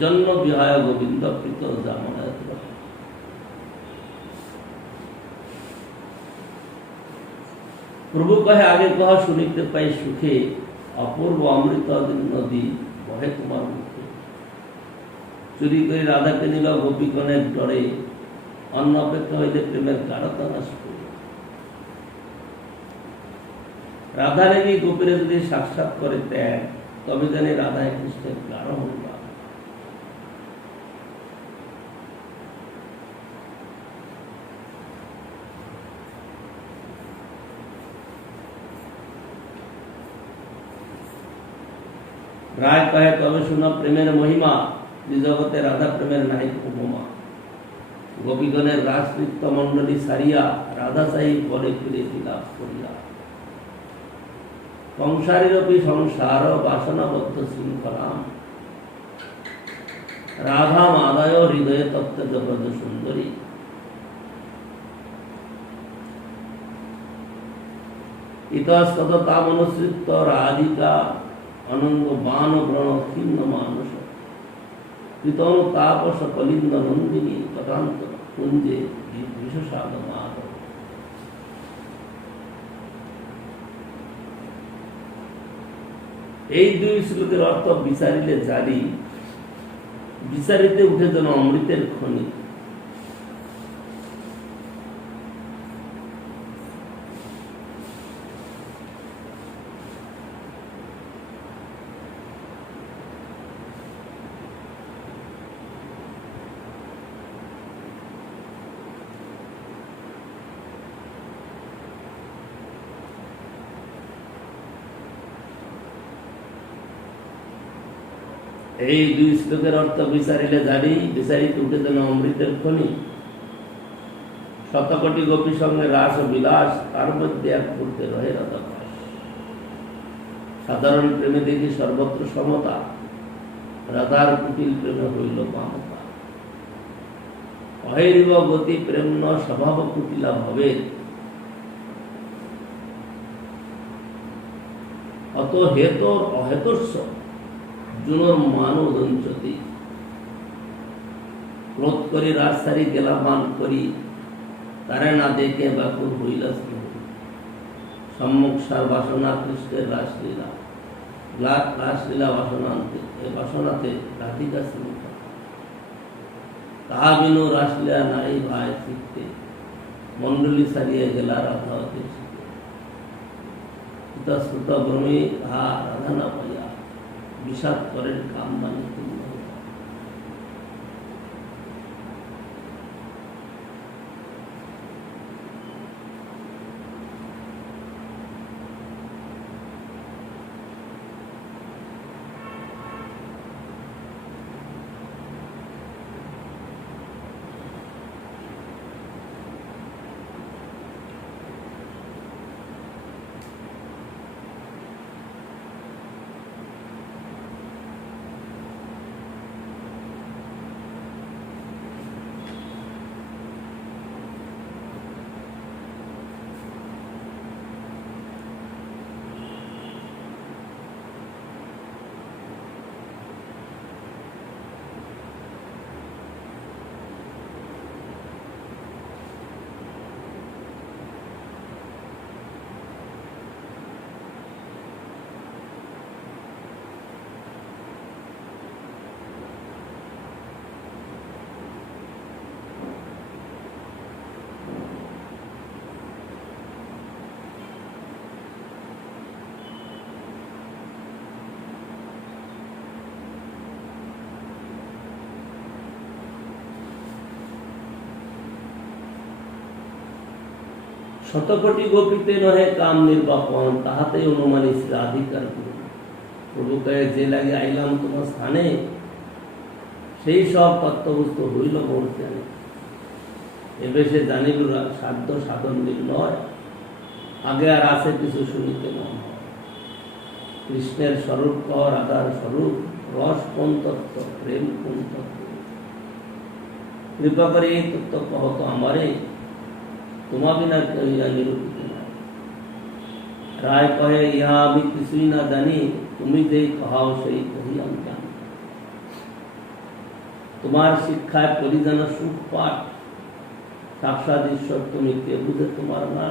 জন্ম বিহায় গোবিন্দ প্রীত জামনায়। প্রভু কহে আগে কহ শুনিতে পাই সুখে অপূর্ব অমৃত নদী বহে তোমার মুখে। চুরি করে রাধাকে নিবা গোপীগণের ডরে, অন্য অপেক্ষা হইলে প্রেমের গাঢ়তা নাশ করে। রাধা নেবী গোপীরে যদি সাক্ষাৎ করে ত্যাগ, তবে জানি রাধা কৃষ্ণের গাঢ় হইবা। রায় কহে তবে শুনো প্রেমের মহিমা, জগতে রাধা প্রেমের নাই উপমা। গোপীগণের রাজনৃত্য মণ্ডলী সারিয়া রাধা সাহি পরে ফিরে লাভ করিয়া। সংসারীরপি সংসার বাসনাবদ্ধ শৃঙ্খলাম, রাধা মাদায় হৃদয়ে তত্ত্ব জগৎ সুন্দরী। ইতস্তত তামনুসৃত রাধিকা অনঙ্গ বান ব্রণ ক্ষীণ মানুষ কীর্তন তাপস কলিন্দ নন্দিনী তটান্ত কুঞ্জে বিশ্বসাদ মাধব। এই দুই শ্লোকের অর্থ বিচারিলে জারি, বিচারিতে উঠে যেন অমৃতের খনি। এই দুই শ্লোকের অর্থ বিচারিলে জারি, বিচারিতে উঠে যেন অমৃতের খনি। শতকোটি গোপী সঙ্গে রাস ও বিলাস, তার মধ্যে এক মুহূর্তে রহে রাধাবাস। সাধারণ প্রেমে দেখি সর্বত্র সমতা, রাধার কুটিল প্রেমে হইল মমতা। অহেরিব গতি প্রেম ন স্বভাব কুটিলা ভবে, অত হেতর অহেতস্য জুনর মানব দঞ্চতি। ক্রোধ করি রাজসারি গেলা মান করি, তারে না দেখে ব্যাকুল হইল স্নেহ। সম্মুখ সার বাসনা কৃষ্ণের রাসলীলা, রাসলীলা বাসনাতে রাধিকা স্নেহ। তাহা বিনু রাসলীলা নাই ভাই চিত্তে, মন্ডলী সারিয়ে গেলা রাধা হতে শিখে। ইতঃশ্রুত ভ্রমে তাহা রাধা না পাইয়া, বিষাদ করেন কাম মানে পূর্ণ। শতকোটি গোপীতে নহে কাম নির্বাপন, তাহাতেই অনুমানী রাধিকার গুণ। প্রভু কয়ে যে লাগে আইলাম তোমার স্থানে, সেই সব তত্ত্ববস্তু হইল মূর্তি। এবে সে জানিল সাধ্য সাধন নয়, আগে আর আছে কিছু শুনিতে মন হয়। কৃষ্ণের স্বরূপ কহ রাধার স্বরূপ, রস কোন তত্ত্ব, প্রেম কোন তত্ত্ব। কৃপা করে এই তত্ত্ব কহ তো আমারে, তোমা বিনা কহিয়া নিরূপিত নাই। রায় কহে ইহা আমি কিছুই না জানি, তুমি যেই কহাও সেই কহি আমি জানি। তোমার শিক্ষায় পরিজানা সুখ পাঠ, সাক্ষাৎ ঈশ্বর তুমি কে বুঝে তোমার না।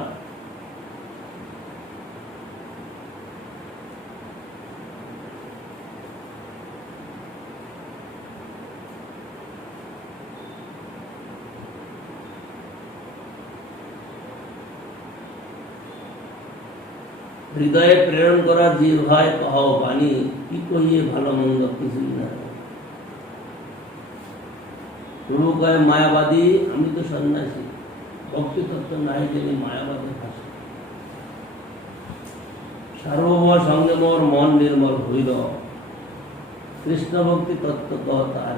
হৃদয়ে প্রেরণ করা জীব হয় কহাও বাণী, কি কহিয়ে ভালো মন্দ কিছুই না। প্রভু কয় মায়াবাদী, আমি তো সন্ন্যাসী, ভক্তি তত্ত্ব নাই জেনে মায়াবাদী ভাষা। সার্বভৌম সঙ্গে মোর মন নির্মল হইল, কৃষ্ণ ভক্তি তত্ত্ব কহ তার।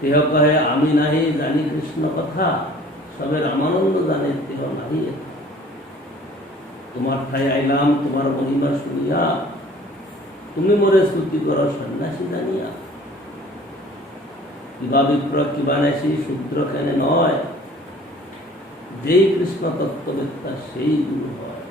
দেহ কহে আমি নাহি জানি কৃষ্ণ কথা, সবে রামানন্দ জানে দেহ নাহি। তোমার ঠাই আইলাম তোমার মহিমা শুনিয়া, তুমি মোরে স্তুতি করো সন্ন্যাসী জানিয়া। কিবা বিপ্র কিবা নেশি শূদ্র কেনে নয়, যেই কৃষ্ণ তত্ত্ববেত্তা সেই গুরু হয়।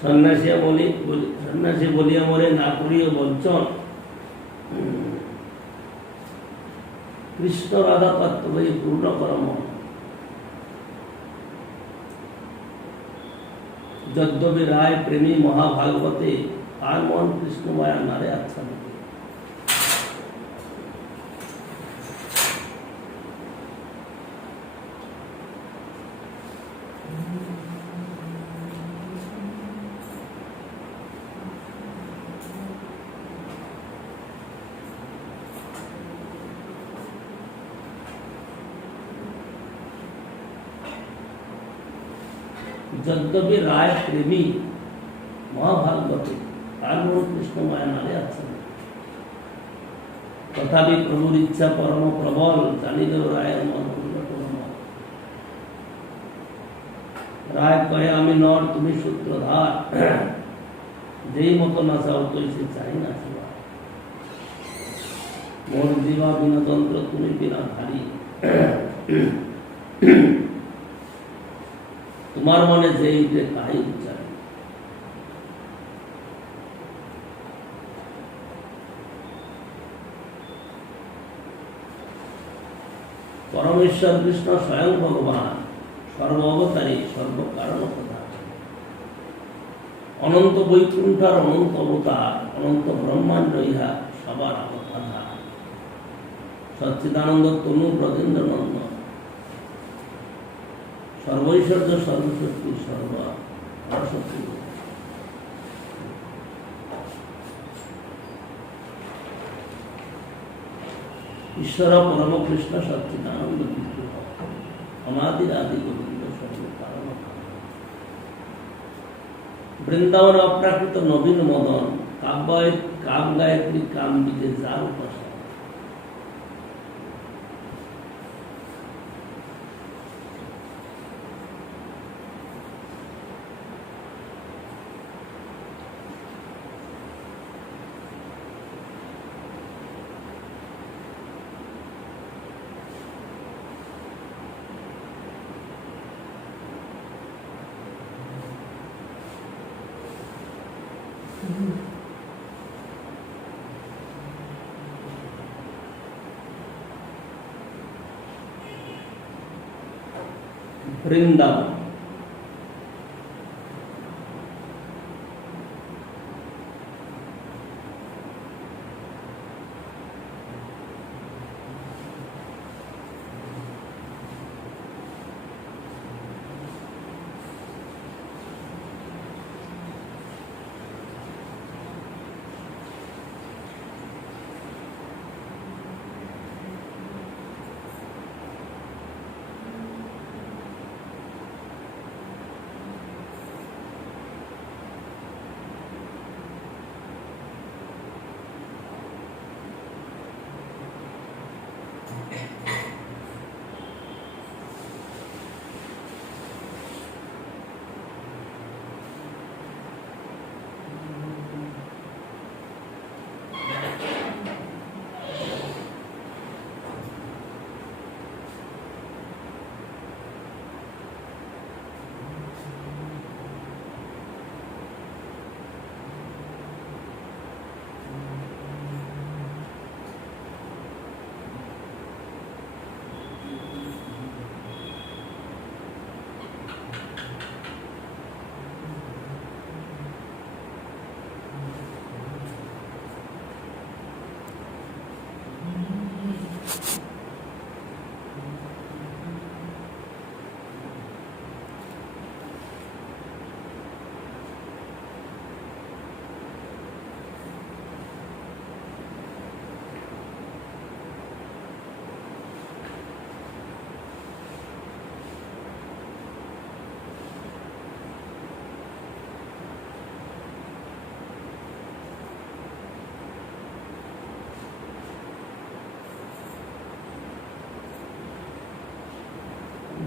সন্ন্যাসী বলিয়া মরে না করিও বঞ্চন, কৃষ্ণ রাধা তত্ত্বই পূর্ণ করম। যদ্যপি রায় প্রেমী মহাভাগবতে আর মন কৃষ্ণমায়া নারে আচ্ছাদিত। যদ্যপি রায় প্রেমী মহাভাগবতে আর মন কৃষ্ণমায়া নারে আচ্ছাদিত, তথাপি প্রভুর ইচ্ছা পরম প্রবল, জানিলেও রায়ের মন উন্নত। রায় কহে আমি নর তুমি সূত্রধার, যেই মতো নাচাও তৈসে চাই না সেবা। মোর জীবা বিনোদন্ত্র তুমি বিনা ধারী, তোমার মনে যেই উঠে তাই উচ্চারণ। পরমেশ্বর কৃষ্ণ স্বয়ং ভগবান, সর্ব অবতারী, সর্বকারণ প্রধান, অনন্ত বৈকুণ্ঠার অনন্ত অবতার, অনন্ত ব্রহ্মাণ্ড ইহা সবার আধার। সচ্চিদানন্দ তনু ব্রজেন্দ্র নন্দন, সর্বৈশ্বর্য সর্বশক্তি সর্বশক্তি। ঈশ্বর পরম কৃষ্ণ সচ্চিদানন্দ বিগ্রহ, অনাদির আদি গোবিন্দ সর্বকারণ। বৃন্দাবন অপ্রাকৃত নবীন মদন, কাম গায়ত্রী কাম বীজে যার উপাসনা। বৃন্দাবন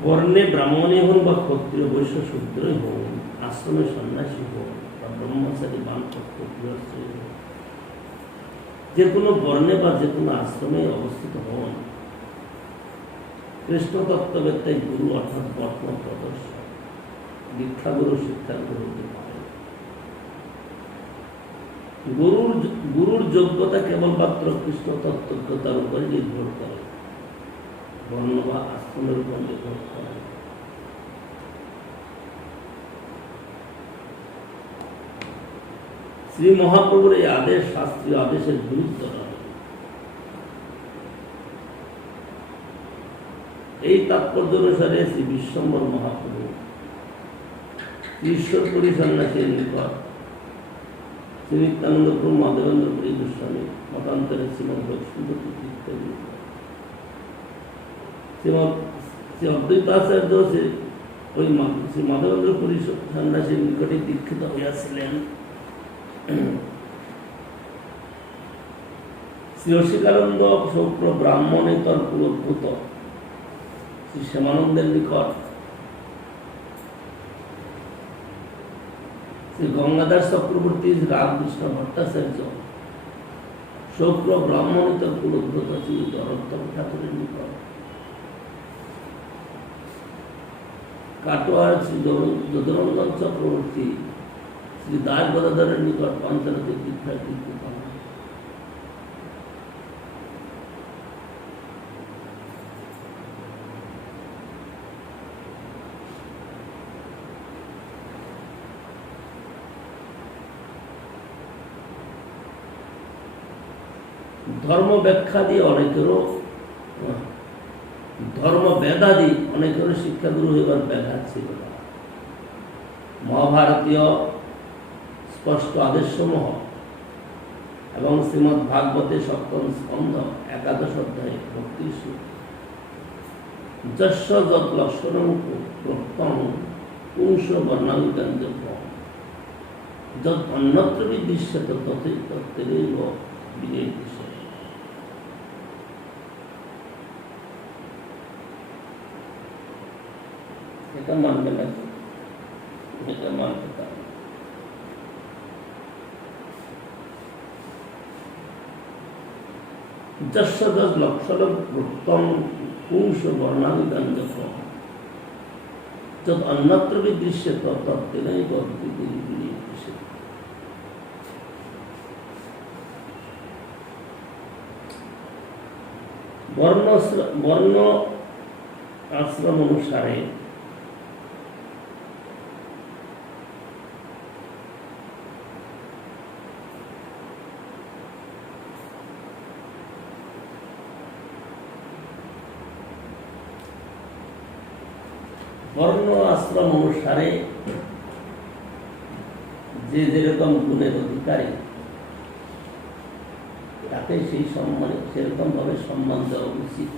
বর্ণে ব্রাহ্মণে হন বা ক্ষত্রিয় বৈশ্য শূদ্রই হন, আশ্রমে সন্ন্যাসী হন বা ব্রহ্মচারী বানপ্রস্থ গৃহস্থী হন, যে কোনো বর্ণে বা যে কোনো আশ্রমে অবস্থিত হন, কৃষ্ণ তত্ত্ববেত্তাই গুরু অর্থাৎ বর্তমান প্রদর্শক, দীক্ষাগুরু শিক্ষাগুরু হতে পারে। গুরুর যোগ্যতা কেবলমাত্র কৃষ্ণ তত্ত্বজ্ঞতার উপরে নির্ভর করে, বর্ণ বা আশ্রমের উপর নির্ভর করে। শ্রী মহাপ্রভুর এই আদেশ শাস্ত্রীয় আদেশের বিরুদ্ধে নয়। এই তাৎপর্য অনুসারে শ্রী বিশ্বম্বর মহাপ্রভু ঈশ্বরপুরী সন্ন্যাসীর নিকট শ্রী নিত্যানন্দ প্রভু, মাধবেন্দ্র পুরী গোস্বামী, মতান্তরে শ্রীমদ ভক্তিসুন্দর ইত্যাদি শ্রী অদ্বৈতাচার্য ওই শ্রী মাধবেন্দ্র পুরী সন্ন্যাসীর নিকটে দীক্ষিত হইয়াছিলেন। শ্রী রসিকানন্দ সৌপ্র ব্রাহ্মণেতর কুলভূত শ্রী শ্যামানন্দের নিকট শ্রী গঙ্গাদাস চক্রবর্তী, রামকৃষ্ণ ভট্টাচার্য সৌপ্র ব্রাহ্মণেতর কুলভূত শ্রী জগত্তম ঠাকুরের নিকট কাটোয়ার শ্রী যদুনন্দন চক্রবর্তী শ্রী দাস গদাধরের নিকট পাঞ্চনতিক দীক্ষা দীক্ষিত হন। ধর্ম ব্যাখ্যাদি অনেকেরও ধর্ম বেদাদি অনেকেরও শিক্ষাগুরু হইবার ব্যাঘাত ছিল না। মহাভারতীয় স্পষ্ট আদেশসমূহ এবং শ্রীমৎ ভাগবতে সপ্তম স্কন্ধ একাদশ অধ্যায়ে ভক্তি যস্য যৎ লক্ষণং প্রত্যং পুংস বর্ণানুজ্ঞানযোগ্য যৎ অন্যত্র বিদৃশ্যত ততই তত্ত্বেনৈব বিনির্দিশ্যতে। এটা মানবে না, এটা মানতে পারে। যস্য যৎ লক্ষণং প্রত্যং পুংস বর্ণানুজ্ঞানযোগ্য যৎ অন্যত্র বিদৃশ্যত তত্ত্বেনৈব বিনির্দিশ্যতে। বর্ণ আশ্রম অনুসারে যে যেরকম গুণের অধিকারী তাকে সেই সম্মানে সেরকম ভাবে সম্মান দেওয়া উচিত।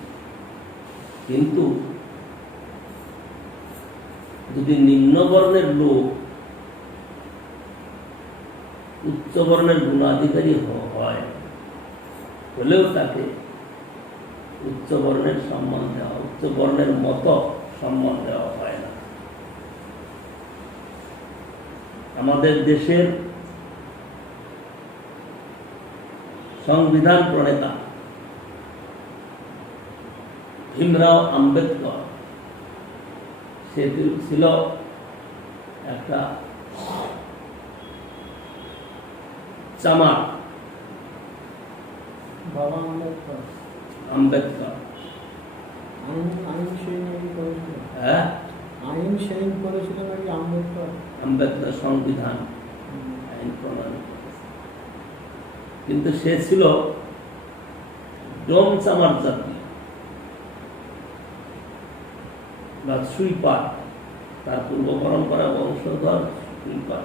কিন্তু যদি নিম্ন বর্ণের লোক উচ্চ বর্ণের গুণাধিকারী হয় হলেও তাকে উচ্চ বর্ণের সম্মান দেওয়া, উচ্চ বর্ণের মতো সম্মান দেওয়া হয় না। আমাদের দেশের সংবিধান প্রণেতা ভীমরাও আম্বেদকর, সে ছিল একটা চামার। বাবা আম্বেদকর আম্বেদকর আইন সেই করেছিল নাকি আম্বেদকর? আম্বেদকর সংবিধান আইন প্রণয়ন করেছে, কিন্তু সে ছিল ডোম চামার জাতি বা সুইপার, তার পূর্ব পরম্পরা বংশধর সুইপার।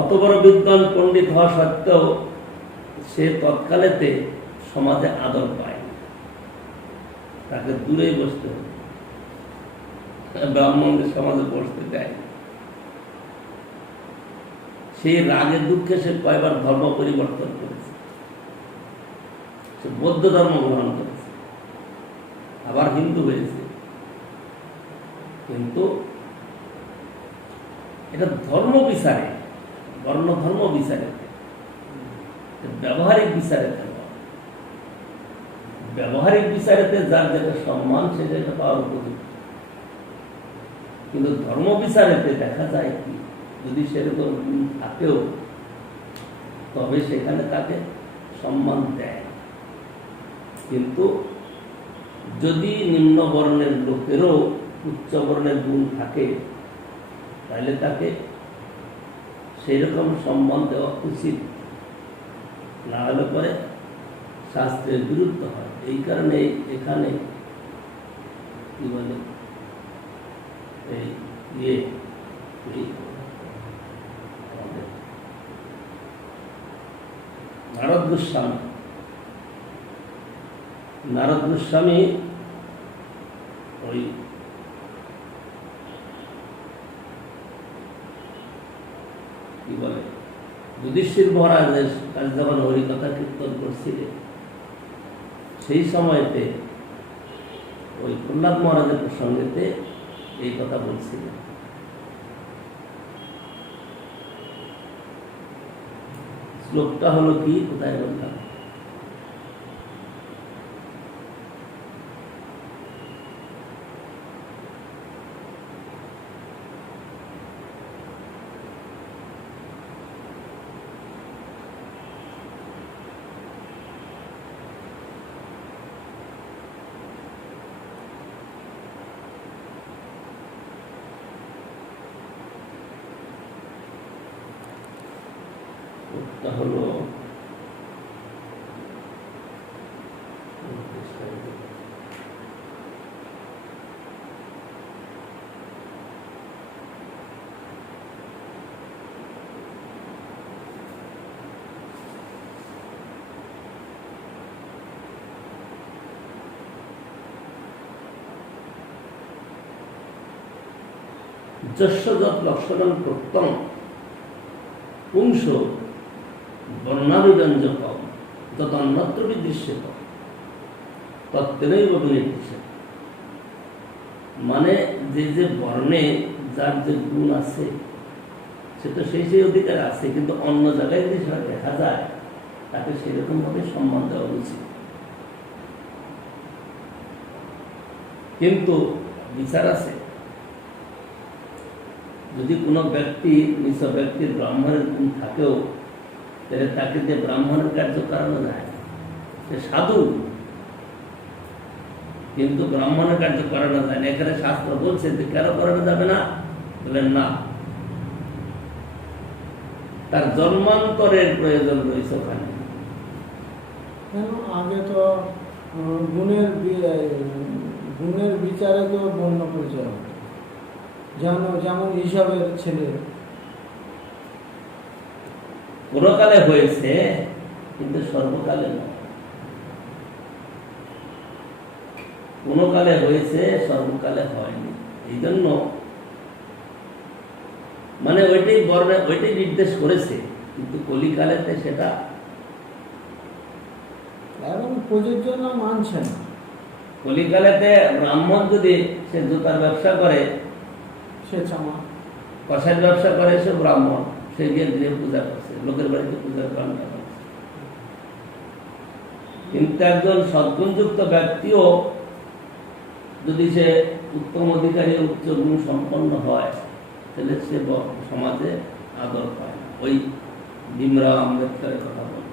অত বড় বিদ্বান পণ্ডিত হওয়া সত্ত্বেও সে তৎকালেতে সমাজে আদর পায়, তাকে দূরেই বসতে হবে, ব্রাহ্মণদের সমাজে বসতে দেয়। সেই রাগে দুঃখে সে কয়বার ধর্ম পরিবর্তন করেছে। সে বৌদ্ধ ধর্ম গ্রহণ করেছে, আবার হিন্দু হয়েছে। কিন্তু এটা ধর্ম বিচারে, বর্ণ ধর্ম বিচারে, ব্যবহারিক বিচারেতে নয়। ব্যবহারিক বিচারেতে যার যেটা সম্মান সে যেটা পাওয়ার উপযুক্ত, কিন্তু ধর্ম বিচারেতে দেখা যায় কি যদি সেরকম গুণ থাকেও তবে সেখানে তাকে সম্মান দেয়। কিন্তু যদি নিম্ন বর্ণের লোকেরও উচ্চ বর্ণের গুণ থাকে তাহলে তাকে সেই রকম সম্মান দেওয়া উচিত, না হলে পরে শাস্ত্রের বিরুদ্ধ হয়। এই কারণে এখানে কি বলে এই নারদ গোস্বামী ওই কি বলে যুধিষ্ঠির মহারাজের কাছে যখন হরিকথা কীর্তন করছিলেন সেই সময়তে ওই প্রহ্লাদ মহারাজের প্রসঙ্গেতে এই কথা বলছিলেন। শ্লোকটা হলো কি, কোথায় বললাম, তা হলো যস্য যৎ লক্ষণং প্রত্যং পুংস বর্ণাভিব্যঞ্জক তদন্যত্র বিদৃশ্যত তত্ত্বেনৈব বিনির্দিশ্যত। মানে যে যে বর্ণে যার যে গুণ আছে সে তো সেই সেই অধিকার আছে, কিন্তু অন্য জায়গায় যদি সেটা দেখা যায় তাকে সেরকম ভাবে সম্মান দেওয়া উচিত। কিন্তু বিচার আছে, যদি কোনো ব্যক্তি নিজ ব্যক্তির ব্রাহ্মণের গুণ থাকেও তাহলে তাকে যে ব্রাহ্মণের কার্য করানো যায়, সে সাধু কিন্তু ব্রাহ্মণের কার্য করানো যায় না। এখানে শাস্ত্র বলছে যে কেন করানো যাবে না, বলেন না, তার জন্মান্তরের প্রয়োজন রয়েছে ওখানে। আগে তো গুণের বিচারে তো বর্ণ পরিচয় হতো, যেমন হিসাবের ছেলে কোনকালে হয়েছে কিন্তু সর্বকালে নয়। কোনকালে হয়েছে, সর্বকালে হয়নি। এই জন্য মানে ওইটাই নির্দেশ করেছে, কিন্তু কলিকালেতে সেটা এবং প্রযোজ্য না মানছে না। কলিকালেতে ব্রাহ্মণ যদি সে জুতার ব্যবসা করে, সে চামা কষার ব্যবসা করে, সে ব্রাহ্মণ, সে গিয়ে গৃহে পূজা করছে, লোকের বাড়িতে পূজার কারণটা করছে। কিন্তু একজন সদ্গুণযুক্ত ব্যক্তিও যদি সে উত্তম অধিকারী, উচ্চ গুণ সম্পন্ন হয়, তাহলে সে সমাজে আদর পায়। ওই ভীমরাও আম্বেদকরের কথা বল,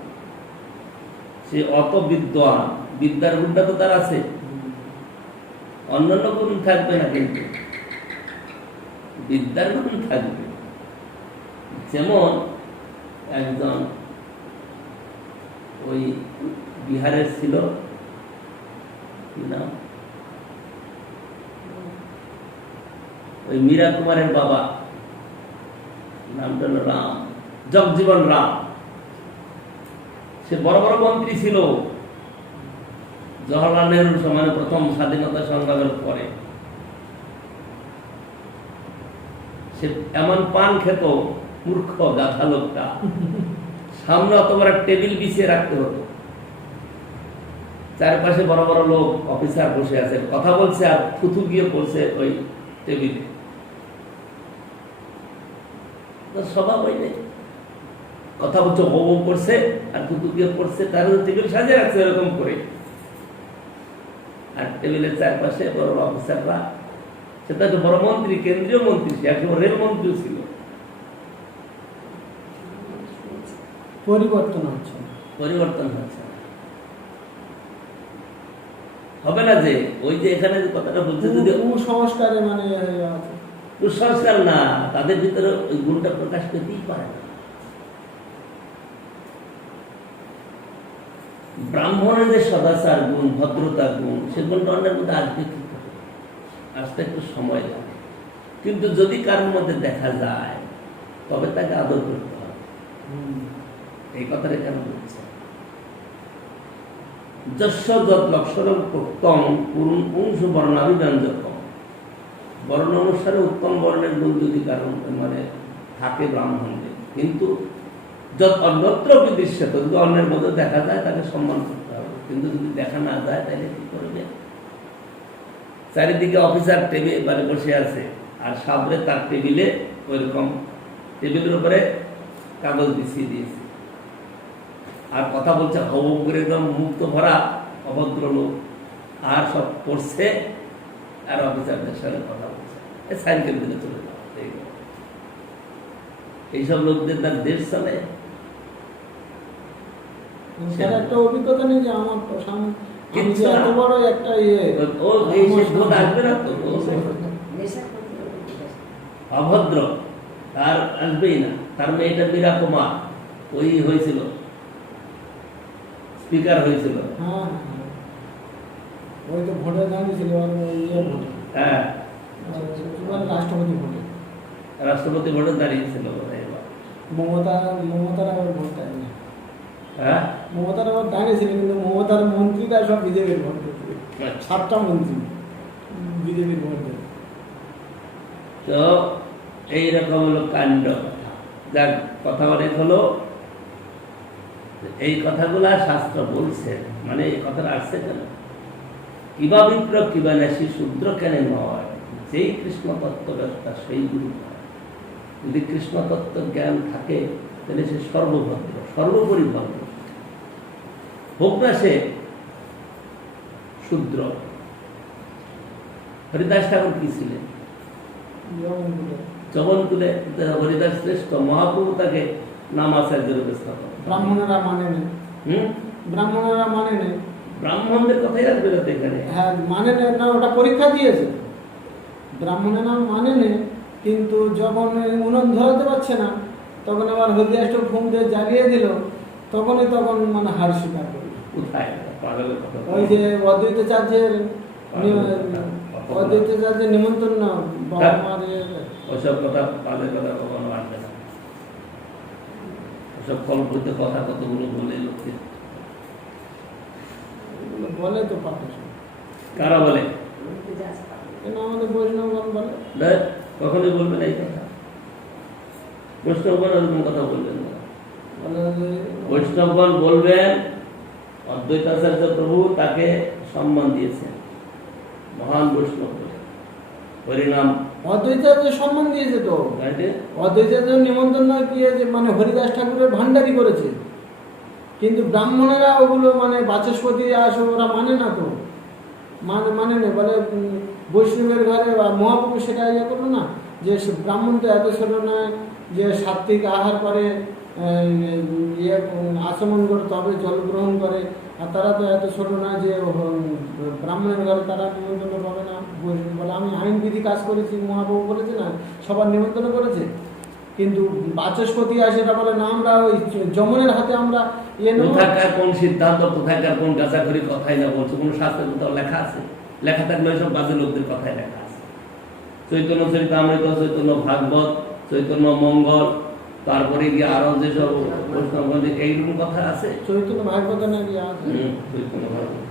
সে অত বিদ্বান, বিদ্যার গুণটা তো তার আছে, অন্যান্য গুণ থাকবে না, কিন্তু বিদ্যার গুণ থাকবে। যেমন একজন ওই বিহারের ছিল, কি নাম, ওই মীরা কুমারের বাবা, নামটা হলো রাম, জগজীবন রাম। সে বড় বড় মন্ত্রী ছিল জওহরলাল নেহরুর সময়, প্রথম স্বাধীনতা সংগ্রামের পরে। সে এমন পান খেত, মূর্খ গাধা লোকটা, সামনে অত বড় টেবিল বিছিয়ে রাখতে হতো, চারপাশে বড় বড় লোক অফিসার বসে আছে, কথা বলছে আর থুথু গিয়ে পড়ছে ওই টেবিলে। স্বভাব ওই নেই, কথা বলছে হো করছে আর থুতু গিয়ে পড়ছে, তার টেবিল সাজিয়ে রাখছে এরকম করে। আর টেবিলের চারপাশে বড় বড় অফিসাররা, সেটা তো বড় মন্ত্রী, কেন্দ্রীয় মন্ত্রী, সে একেবারে রেল মন্ত্রীও ছিল, পরিবর্তন হচ্ছে না। পরিবর্তন হচ্ছে না। হবে না যে ওই যে এখানে যে কথাটা বলছে, যদি কুসংস্কারে মানে আছে। কুসংস্কার না, তাদের ভিতরে ওই গুণটা প্রকাশ পেতেই পারে না। ব্রাহ্মণের যে সদাচার গুণ, ভদ্রতা গুণ, সে গুণটা অন্যের মধ্যে আসবে কি করে? আসতে একটু সময় লাগে। কিন্তু যদি কারোর মধ্যে দেখা যায়, তবে তাকে আদর করতে হবে। এই কথাটা কেন বলছে? যস্য যৎ লক্ষণম উত্তম পুরুষ পুংস বর্ণাভিব্যঞ্জকম। বর্ণ অনুসারে উত্তম বর্ণের গুণ যদি কারণ মানে থাকে ব্রাহ্মণদের, কিন্তু যত অন্যত্র বিদৃশ্যত, যদি অন্যের মধ্যে দেখা যায় তাকে সম্মান করতে হবে। কিন্তু যদি দেখা না যায় তাহলে কি করবে? চারিদিকে অফিসার টেবিলে বসে আছে, আর সামনে তার টেবিলে ওইরকম টেবিলের উপরে কাগজ বিছিয়ে দিয়েছে, আর কথা বলছে হব করে, একদম মুক্ত ভরা অভদ্র লোক, আর সব পড়ছে, আর অফিসারদের সঙ্গে কথা বলছে, সাইকেল দিলে চলে যাওয়া। এইসব লোকদের তার দেশ চলে। একটা অভিজ্ঞতা নেই যে আমার এত বড় একটা অভদ্র তার আসবেই না। তার মেয়েটা মীরা কুমার ওই হয়েছিল, স্পিকার হয়েছিল। ওই তো ভোটে দাঁড়িয়েছিল, হ্যাঁ, রাষ্ট্রপতি ভোটে, রাষ্ট্রপতি ভোটে দাঁড়িয়েছিল। মমতার আবার ভোট দেয়নি। হ্যাঁ, মমতার আবার দাঁড়িয়েছিল, কিন্তু মমতার মন্ত্রীরা সব বিজেপির ভোট দিতে, 7টা মন্ত্রী বিজেপির ভোট দেবে। তো এইরকম হলো কাণ্ড কথা। যার কথা অনেক হলো, এই কথাগুলা শাস্ত্র বলছে, মানে এই কথাটা আসছে কেন? কিবা বিপ্র কিবা নাসি শূদ্র কেন নয়, যেই কৃষ্ণ তত্ত্বব্যক্তা সেই গুরু হয়। যদি কৃষ্ণ তত্ত্ব জ্ঞান থাকে তাহলে সে সর্বভদ্র, সর্বোপরি ভদ্র, হোক না সে শূদ্র। হরিদাস ঠাকুর কি ছিলেন? জবনকুলে হরিদাস শ্রেষ্ঠ, মহাপ্রভু তাকে নামাচার্য রূপে স্থাপন। ব্রাহ্মণেরা মানে নেই, ব্রাহ্মণেরা মানে নেই, ব্রাহ্মণদের কথাই আসবে না এখানে। হ্যাঁ মানে না, ওটা পরীক্ষা দিয়েছে। ব্রাহ্মণেরা মানে নেই, কিন্তু যখন উনুন ধরাতে পারছে না, তখন আবার হরিদাসটা ফোন দিয়ে জ্বালিয়ে দিল, তখন মানে হার স্বীকার করল। কোথায় ওই যে অদ্বৈতাচার্যের নিমন্ত্রণ না, ওসব কথা পালের কথা কখনো আসবে না। ওসব কল্পিত কথা কতগুলো বলে লোককে বলে তো পাঠে, কারা বলে? কেন আমাদের বৈষ্ণবগণ বলে? কখনোই বলবেন এই কথা। বৈষ্ণবগণ ওরকম কথা বলবেন না। বৈষ্ণবগণ বলবেন অদ্বৈতাচার্য প্রভু তাকে সম্মান দিয়েছেন, মহান বৈষ্ণব বলে, হরিনাম। অদ্বৈতাচার্য সম্মান দিয়েছে তো, অদ্বৈতাচার্য নিমন্ত্রণ না দিয়ে যে মানে হরিদাস ঠাকুরের ভান্ডারি করেছে, কিন্তু ব্রাহ্মণেরা ওগুলো মানে বাচস্পতি আসে, ওরা মানে না তো, মানে নেই, বলে বৈষ্ণবের ঘরে মহাপ্রভু সেটা ইয়ে করলো না, যে ব্রাহ্মণ তো এত ছোট নয় যে সাত্বিক আহার করে, ইয়ে আচমন করে তবে জল গ্রহণ করে, আর তারা তো এত ছোট না যে ব্রাহ্মণের ঘরে তারা নিমন্ত্রণ পাবে না। বলে আমি আইনবিধি কাজ করেছি, মহাপ্রভু বলেছে না, সবার নিমন্ত্রণ করেছে, কিন্তু বাচস্পতি আসে এরা বলে না, আমরা ওই যমনের হাতে আমরা কোথাকার কোন সিদ্ধান্ত, কোথাকার কোন গাছাখড়ি কথাই না বলছে, কোন শাস্ত্রের কোথাও লেখা আছে? লেখা থাকলে সব বাজে লোকদের কথাই লেখা আছে। চৈতন্য চরিতামৃত, চৈতন্য ভাগবত, চৈতন্য মঙ্গল, তারপরে গিয়ে আরো যেসব বৈষ্ণবগঞ্জে এইরকম কথা আছে। চৈতন্য ভাগবত নাকি আছে, চৈতন্য ভাগবত।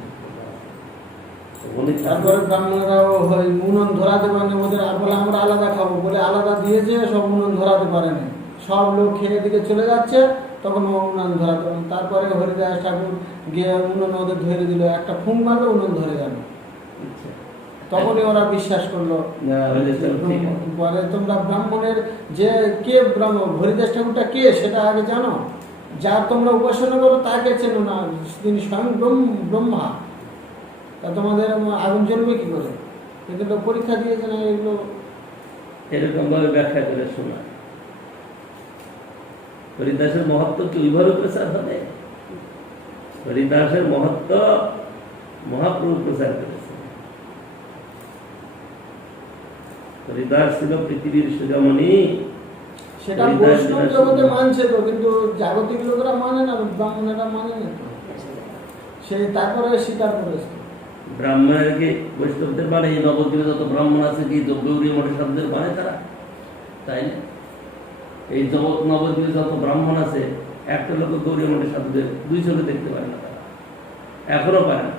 তারপরে ব্রাহ্মণরাও উনুন ধরাতে পারেনি ওদের, বলে আমরা আলাদা খাবো বলে আলাদা দিয়েছে, সব উনুন ধরাতে পারেনি, সব লোক খেয়ে দিকে চলে যাচ্ছে, তখন উনুন ধরাতে পারেনি। তারপরে হরিদাস ঠাকুর গিয়ে উনুন ওদের ধরে দিল, একটা ফুঁক মারলো, উনুন ধরে গেল, তখনই ওরা বিশ্বাস করলো। বলে তোমরা ব্রাহ্মণের যে কে হরিদাস ঠাকুরটা কে সেটা আগে জানো, যার তোমরা উপাসনা করো তাকে চেনো না, তিনি স্বয়ং ব্রহ্মা, তা তোমাদের আগুন জ্বলবে কি করে? কিন্তু পরীক্ষা দিয়েছে না, এগুলো এরকম ভাবে ব্যাখ্যা করে শোনা। হরিদাসের মহত্ব কি ওইভাবে প্রচার হবে? হরিদাসের মহত্ব মহাপ্রভু প্রচার করেছে। হরিদাস ছিল পৃথিবীর সুজামণি। সেটা বৈষ্ণব জগতে মানছে তো, কিন্তু জাগতিক লোকেরা মানে না, ব্রাহ্মণেরা মানে না তো। সে তারপরে স্বীকার করেছে। ব্রাহ্মণের কি বৈষ্ণবদের মানে? এই নবদ্বীপে যত ব্রাহ্মণ আছে কি গৌরী মঠের শব্দের মানে তারা? তাই না? এই জগৎ নবদ্বীপে যত ব্রাহ্মণ আছে একটা লোক গৌরী মঠের শব্দের দুই চোখে দেখতে পারে না, তারা এখনো পারে না।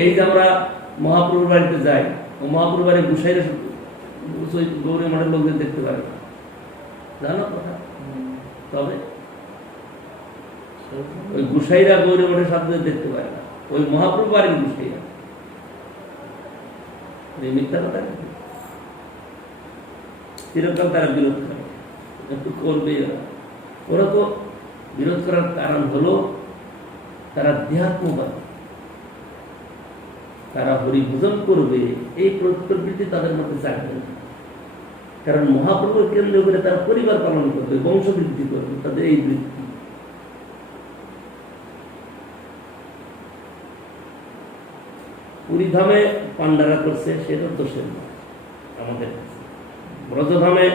এই যে আমরা মহাপ্রভুর বাড়িতে যাই, ও মহাপ্রভুর বাড়ি গুসাইরে গৌরী মঠের লোকদের দেখতে পারে না, জানো কথা? তবে ওই গুসাইরা গৌরী মঠের শব্দের দেখতে পারে না, ওই মহাপ্রভু বাড়ির গুসাইরা। মিথ্যা কথা চিরকাল তারা বিরোধ করে, একটু করবে। ওরা তো বিরোধ করার কারণ হলো তারা দেহাত্মবাদী, তারা হরিভোজন করবে এই প্রবৃত্তি তাদের মধ্যে জাগবে না। কারণ মহাপ্রভুর কেন্দ্র করে তারা পরিবার পালন করবে, বংশবৃদ্ধি করবে, তাদের এই বৃত্তি। পুরীধামে পান্ডারা করছে, সেটা দোষের না আমাদের কাছে। ব্রজধামে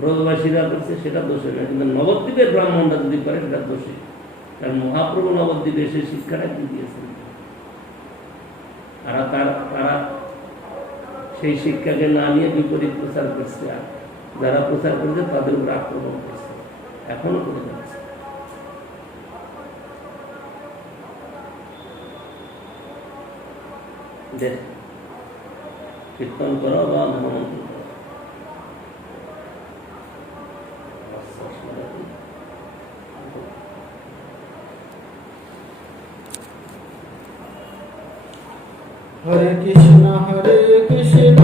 ব্রজবাসীরা করছে, সেটা দোষের না। কিন্তু নবদ্বীপের ব্রাহ্মণরা যদি করে সেটা দোষী। কারণ মহাপ্রভু নবদ্বীপে এসে শিক্ষাটা কি দিয়েছেন, আর তারা সেই শিক্ষাকে না নিয়ে বিপরীত প্রচার করছে। আর যারা প্রচার করছে তাদের উপর আক্রমণ করছে, এখনো করে যাচ্ছে। কীর্তন করা বা মহামন্ত্র করা। হরে কৃষ্ণ হরে কৃষ্ণ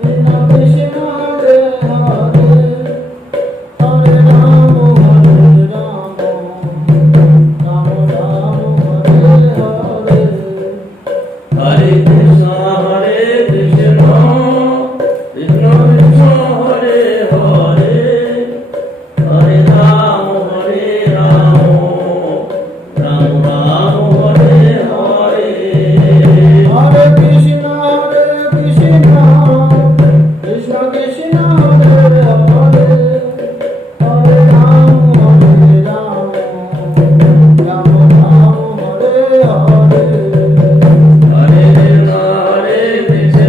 কৃষ্ণ কৃষ্ণ হরে হরে, হরে রাম হরে রাম, রাম রাম হরে হরে। হরে কৃষ্ণ কৃষ্ণ কৃষ্ণ হরে হরে, হরে রাম রাম, রাম রাম হরে হরে। হরে কৃষ্ণ কৃষ্ণ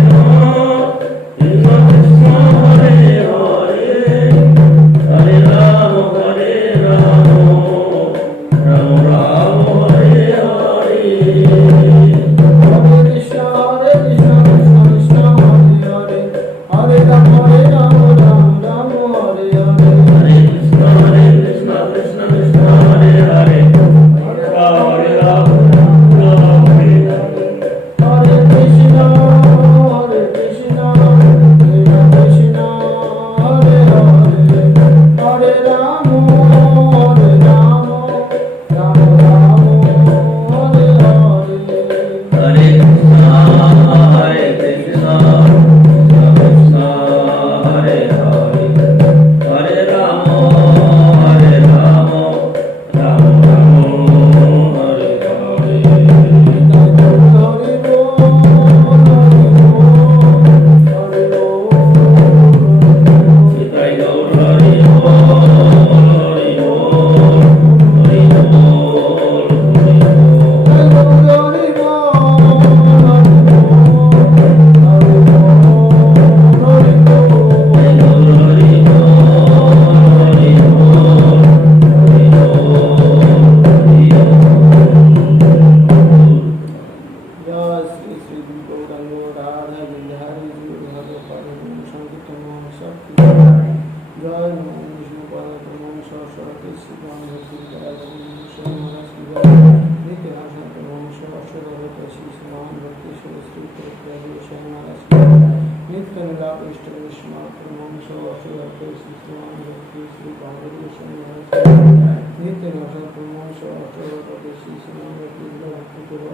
কৃষ্ণ কৃষ্ণ হরে হরে, হরে রাম রাম, রাম রাম হরে হরে। হরে হরে কৃষ্ণ কৃষ্ণ কৃষ্ণ হরে হরে, হরে রাম রাম, রাম রাম হরে হরে। হরে কৃষ্ণ কৃষ্ণ কৃষ্ণ হরে হরে, হরে রাম রাম, রাম হরে হরে। হরে কৃষ্ণ কৃষ্ণ কৃষ্ণ হরে হরে, হরে রাম রাম হরে হরে। হরে কৃষ্ণ কৃষ্ণ কৃষ্ণ হরে হরে, হরে রাম রাম, রাম রাম হরে হরে। হরে কৃষ্ণ কৃষ্ণ কৃষ্ণ হরে হরে, হরে রাম রাম, রাম রাম হরে হরে। হরি নিতাই গৌর হরি বল, হরি বল, হরি বল, হরি বল। নিতাই গৌর হরি বল, হরি বল, হরি বল, হরি বল। জয় শ্রী শ্রী গৌরাঙ্গ রাধা বিহারী সংকীর্তন শক্তি। জয় নম বিষ্ণু পাদ নম সরস্বতী শ্রী রামভক্তি মহারাজ কি জয়। নিত্য ভাষান্ত নম সরস্বত শ্রী শ্রীমান ভক্তি শ্রী মহারাজ কি জয়। নিত্য নীলা ইষ্ট বিষ্ণু নম সরস্বত শ্রী শ্রীমান ভক্তি শ্রী মহারাজ কি জয়। নিত্য ভাষান্ত নম সরস্বত শ্রী শ্রীমান ভক্তি ভক্তি করো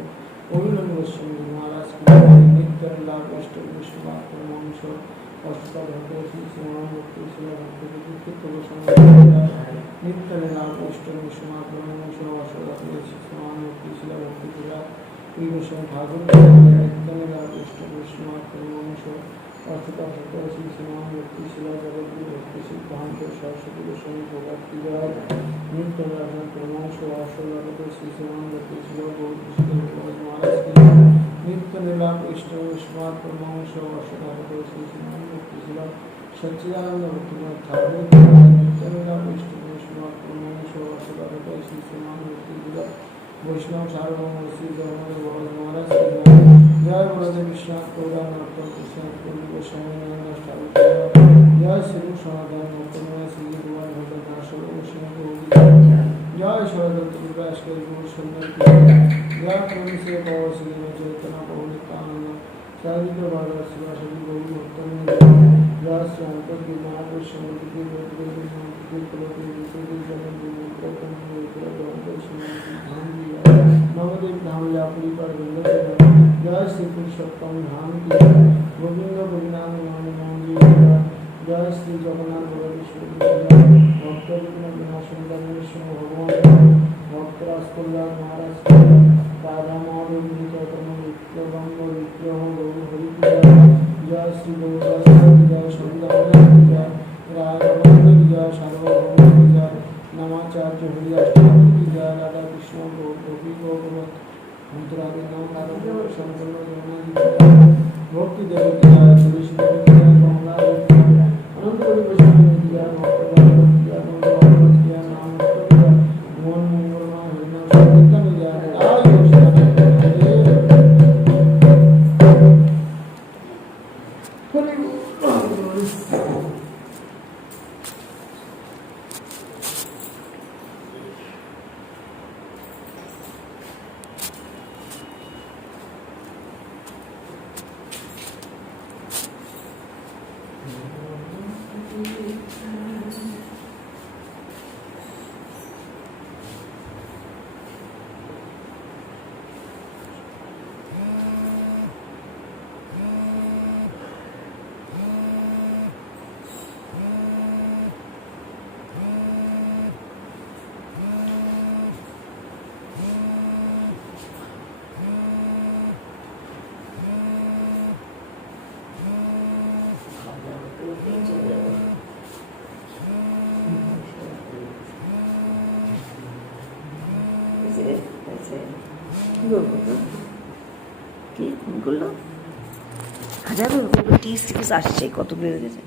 অভিনন্দন গোস্বামী মহারাজ কি জয়। নিত্য লাভ অষ্ট বিষ্ণু মহারাজ অষ্টকাল ভক্তি শ্রীমান ভক্তি শিলা ভক্তি কীর্তন নিত্যলে নাম অষ্টমী সমাজ শ্রীমান ভক্তি শিলা ভক্তি শিলা শ্রীকৃষ্ণ ঠাকুর নিত্যলে নাম অষ্টমী সমাজ অষ্টকাল ভক্তি শ্রীমান ভক্তি শিলা জগদ্গুরু ভক্তি সিদ্ধান্ত সরস্বতী গোস্বামী ভগবতী জয় নিত্য রাজন ক্রমশ অশ্বগত শ্রী শ্রীমান ভক্তি শিলা গৌর মহারাজ নিত্য লীলাপ অষ্টমী সমাজ ক্রমশ অশ্বগত শ্রী শ্রীমান ভক্তি শিলা সচ্চিদানন্দ ভক্তিনাথ ঠাকুর নিত্য লীলাপ অষ্টমী সমাজ ক্রমশ অশ্বগত শ্রী শ্রীমান ভক্তি শিলা বৈষ্ণব সার্বভৌম শ্রী জগন্নাথ মহারাজ জয় বলদেব বিশ্বনাথ কৌরান নর্তন কৃষ্ণ গোস্বামী নন্দ ঠাকুর জয় শ্রী সনাতন নর্তন শ্রী কুমার ভট্ট নাশক জয় শরদত্ত বিকাশকর গুরু সুন্দর জয় প্রভু শ্রী পবন শ্রী চৈতন্য প্রভু নিত্যানন্দ চারিদ্র ভাগবত শিবাসী গৌরী ভক্তন জয় শ্রী অন্তর্গী মহাপুর সমুদ্রী নবদেব ধাম যাপুরি पर जय श्री पुरुषोत्तम धाम की गोविंद गोविंदान जय श्री जगन्नाथ भगवती भक्त सुंदर भगवान भक्त राजकल्याण महाराज राधा महोदय चैतन्य विक्रम विग्रह गौर हरि जय श्री गौर जय सविता जय राय जय सार्वभौम जय नमाचार्य हरिदास ठाकुर जय राधा कृष्ण गोपी गौरवत अंतरादि नाम कारण संपन्न भक्ति देवती जय तुलसी देवती जय कमला देवती अनंत कोटि वैष्णव जय भक्त जय भगवत जय नाम जय मोहन मंगलमय हरिनाम संकीर्तन जय কি ফোন করলো? হাজার টিস টিস আসছে, কত বেড়ে গেছে।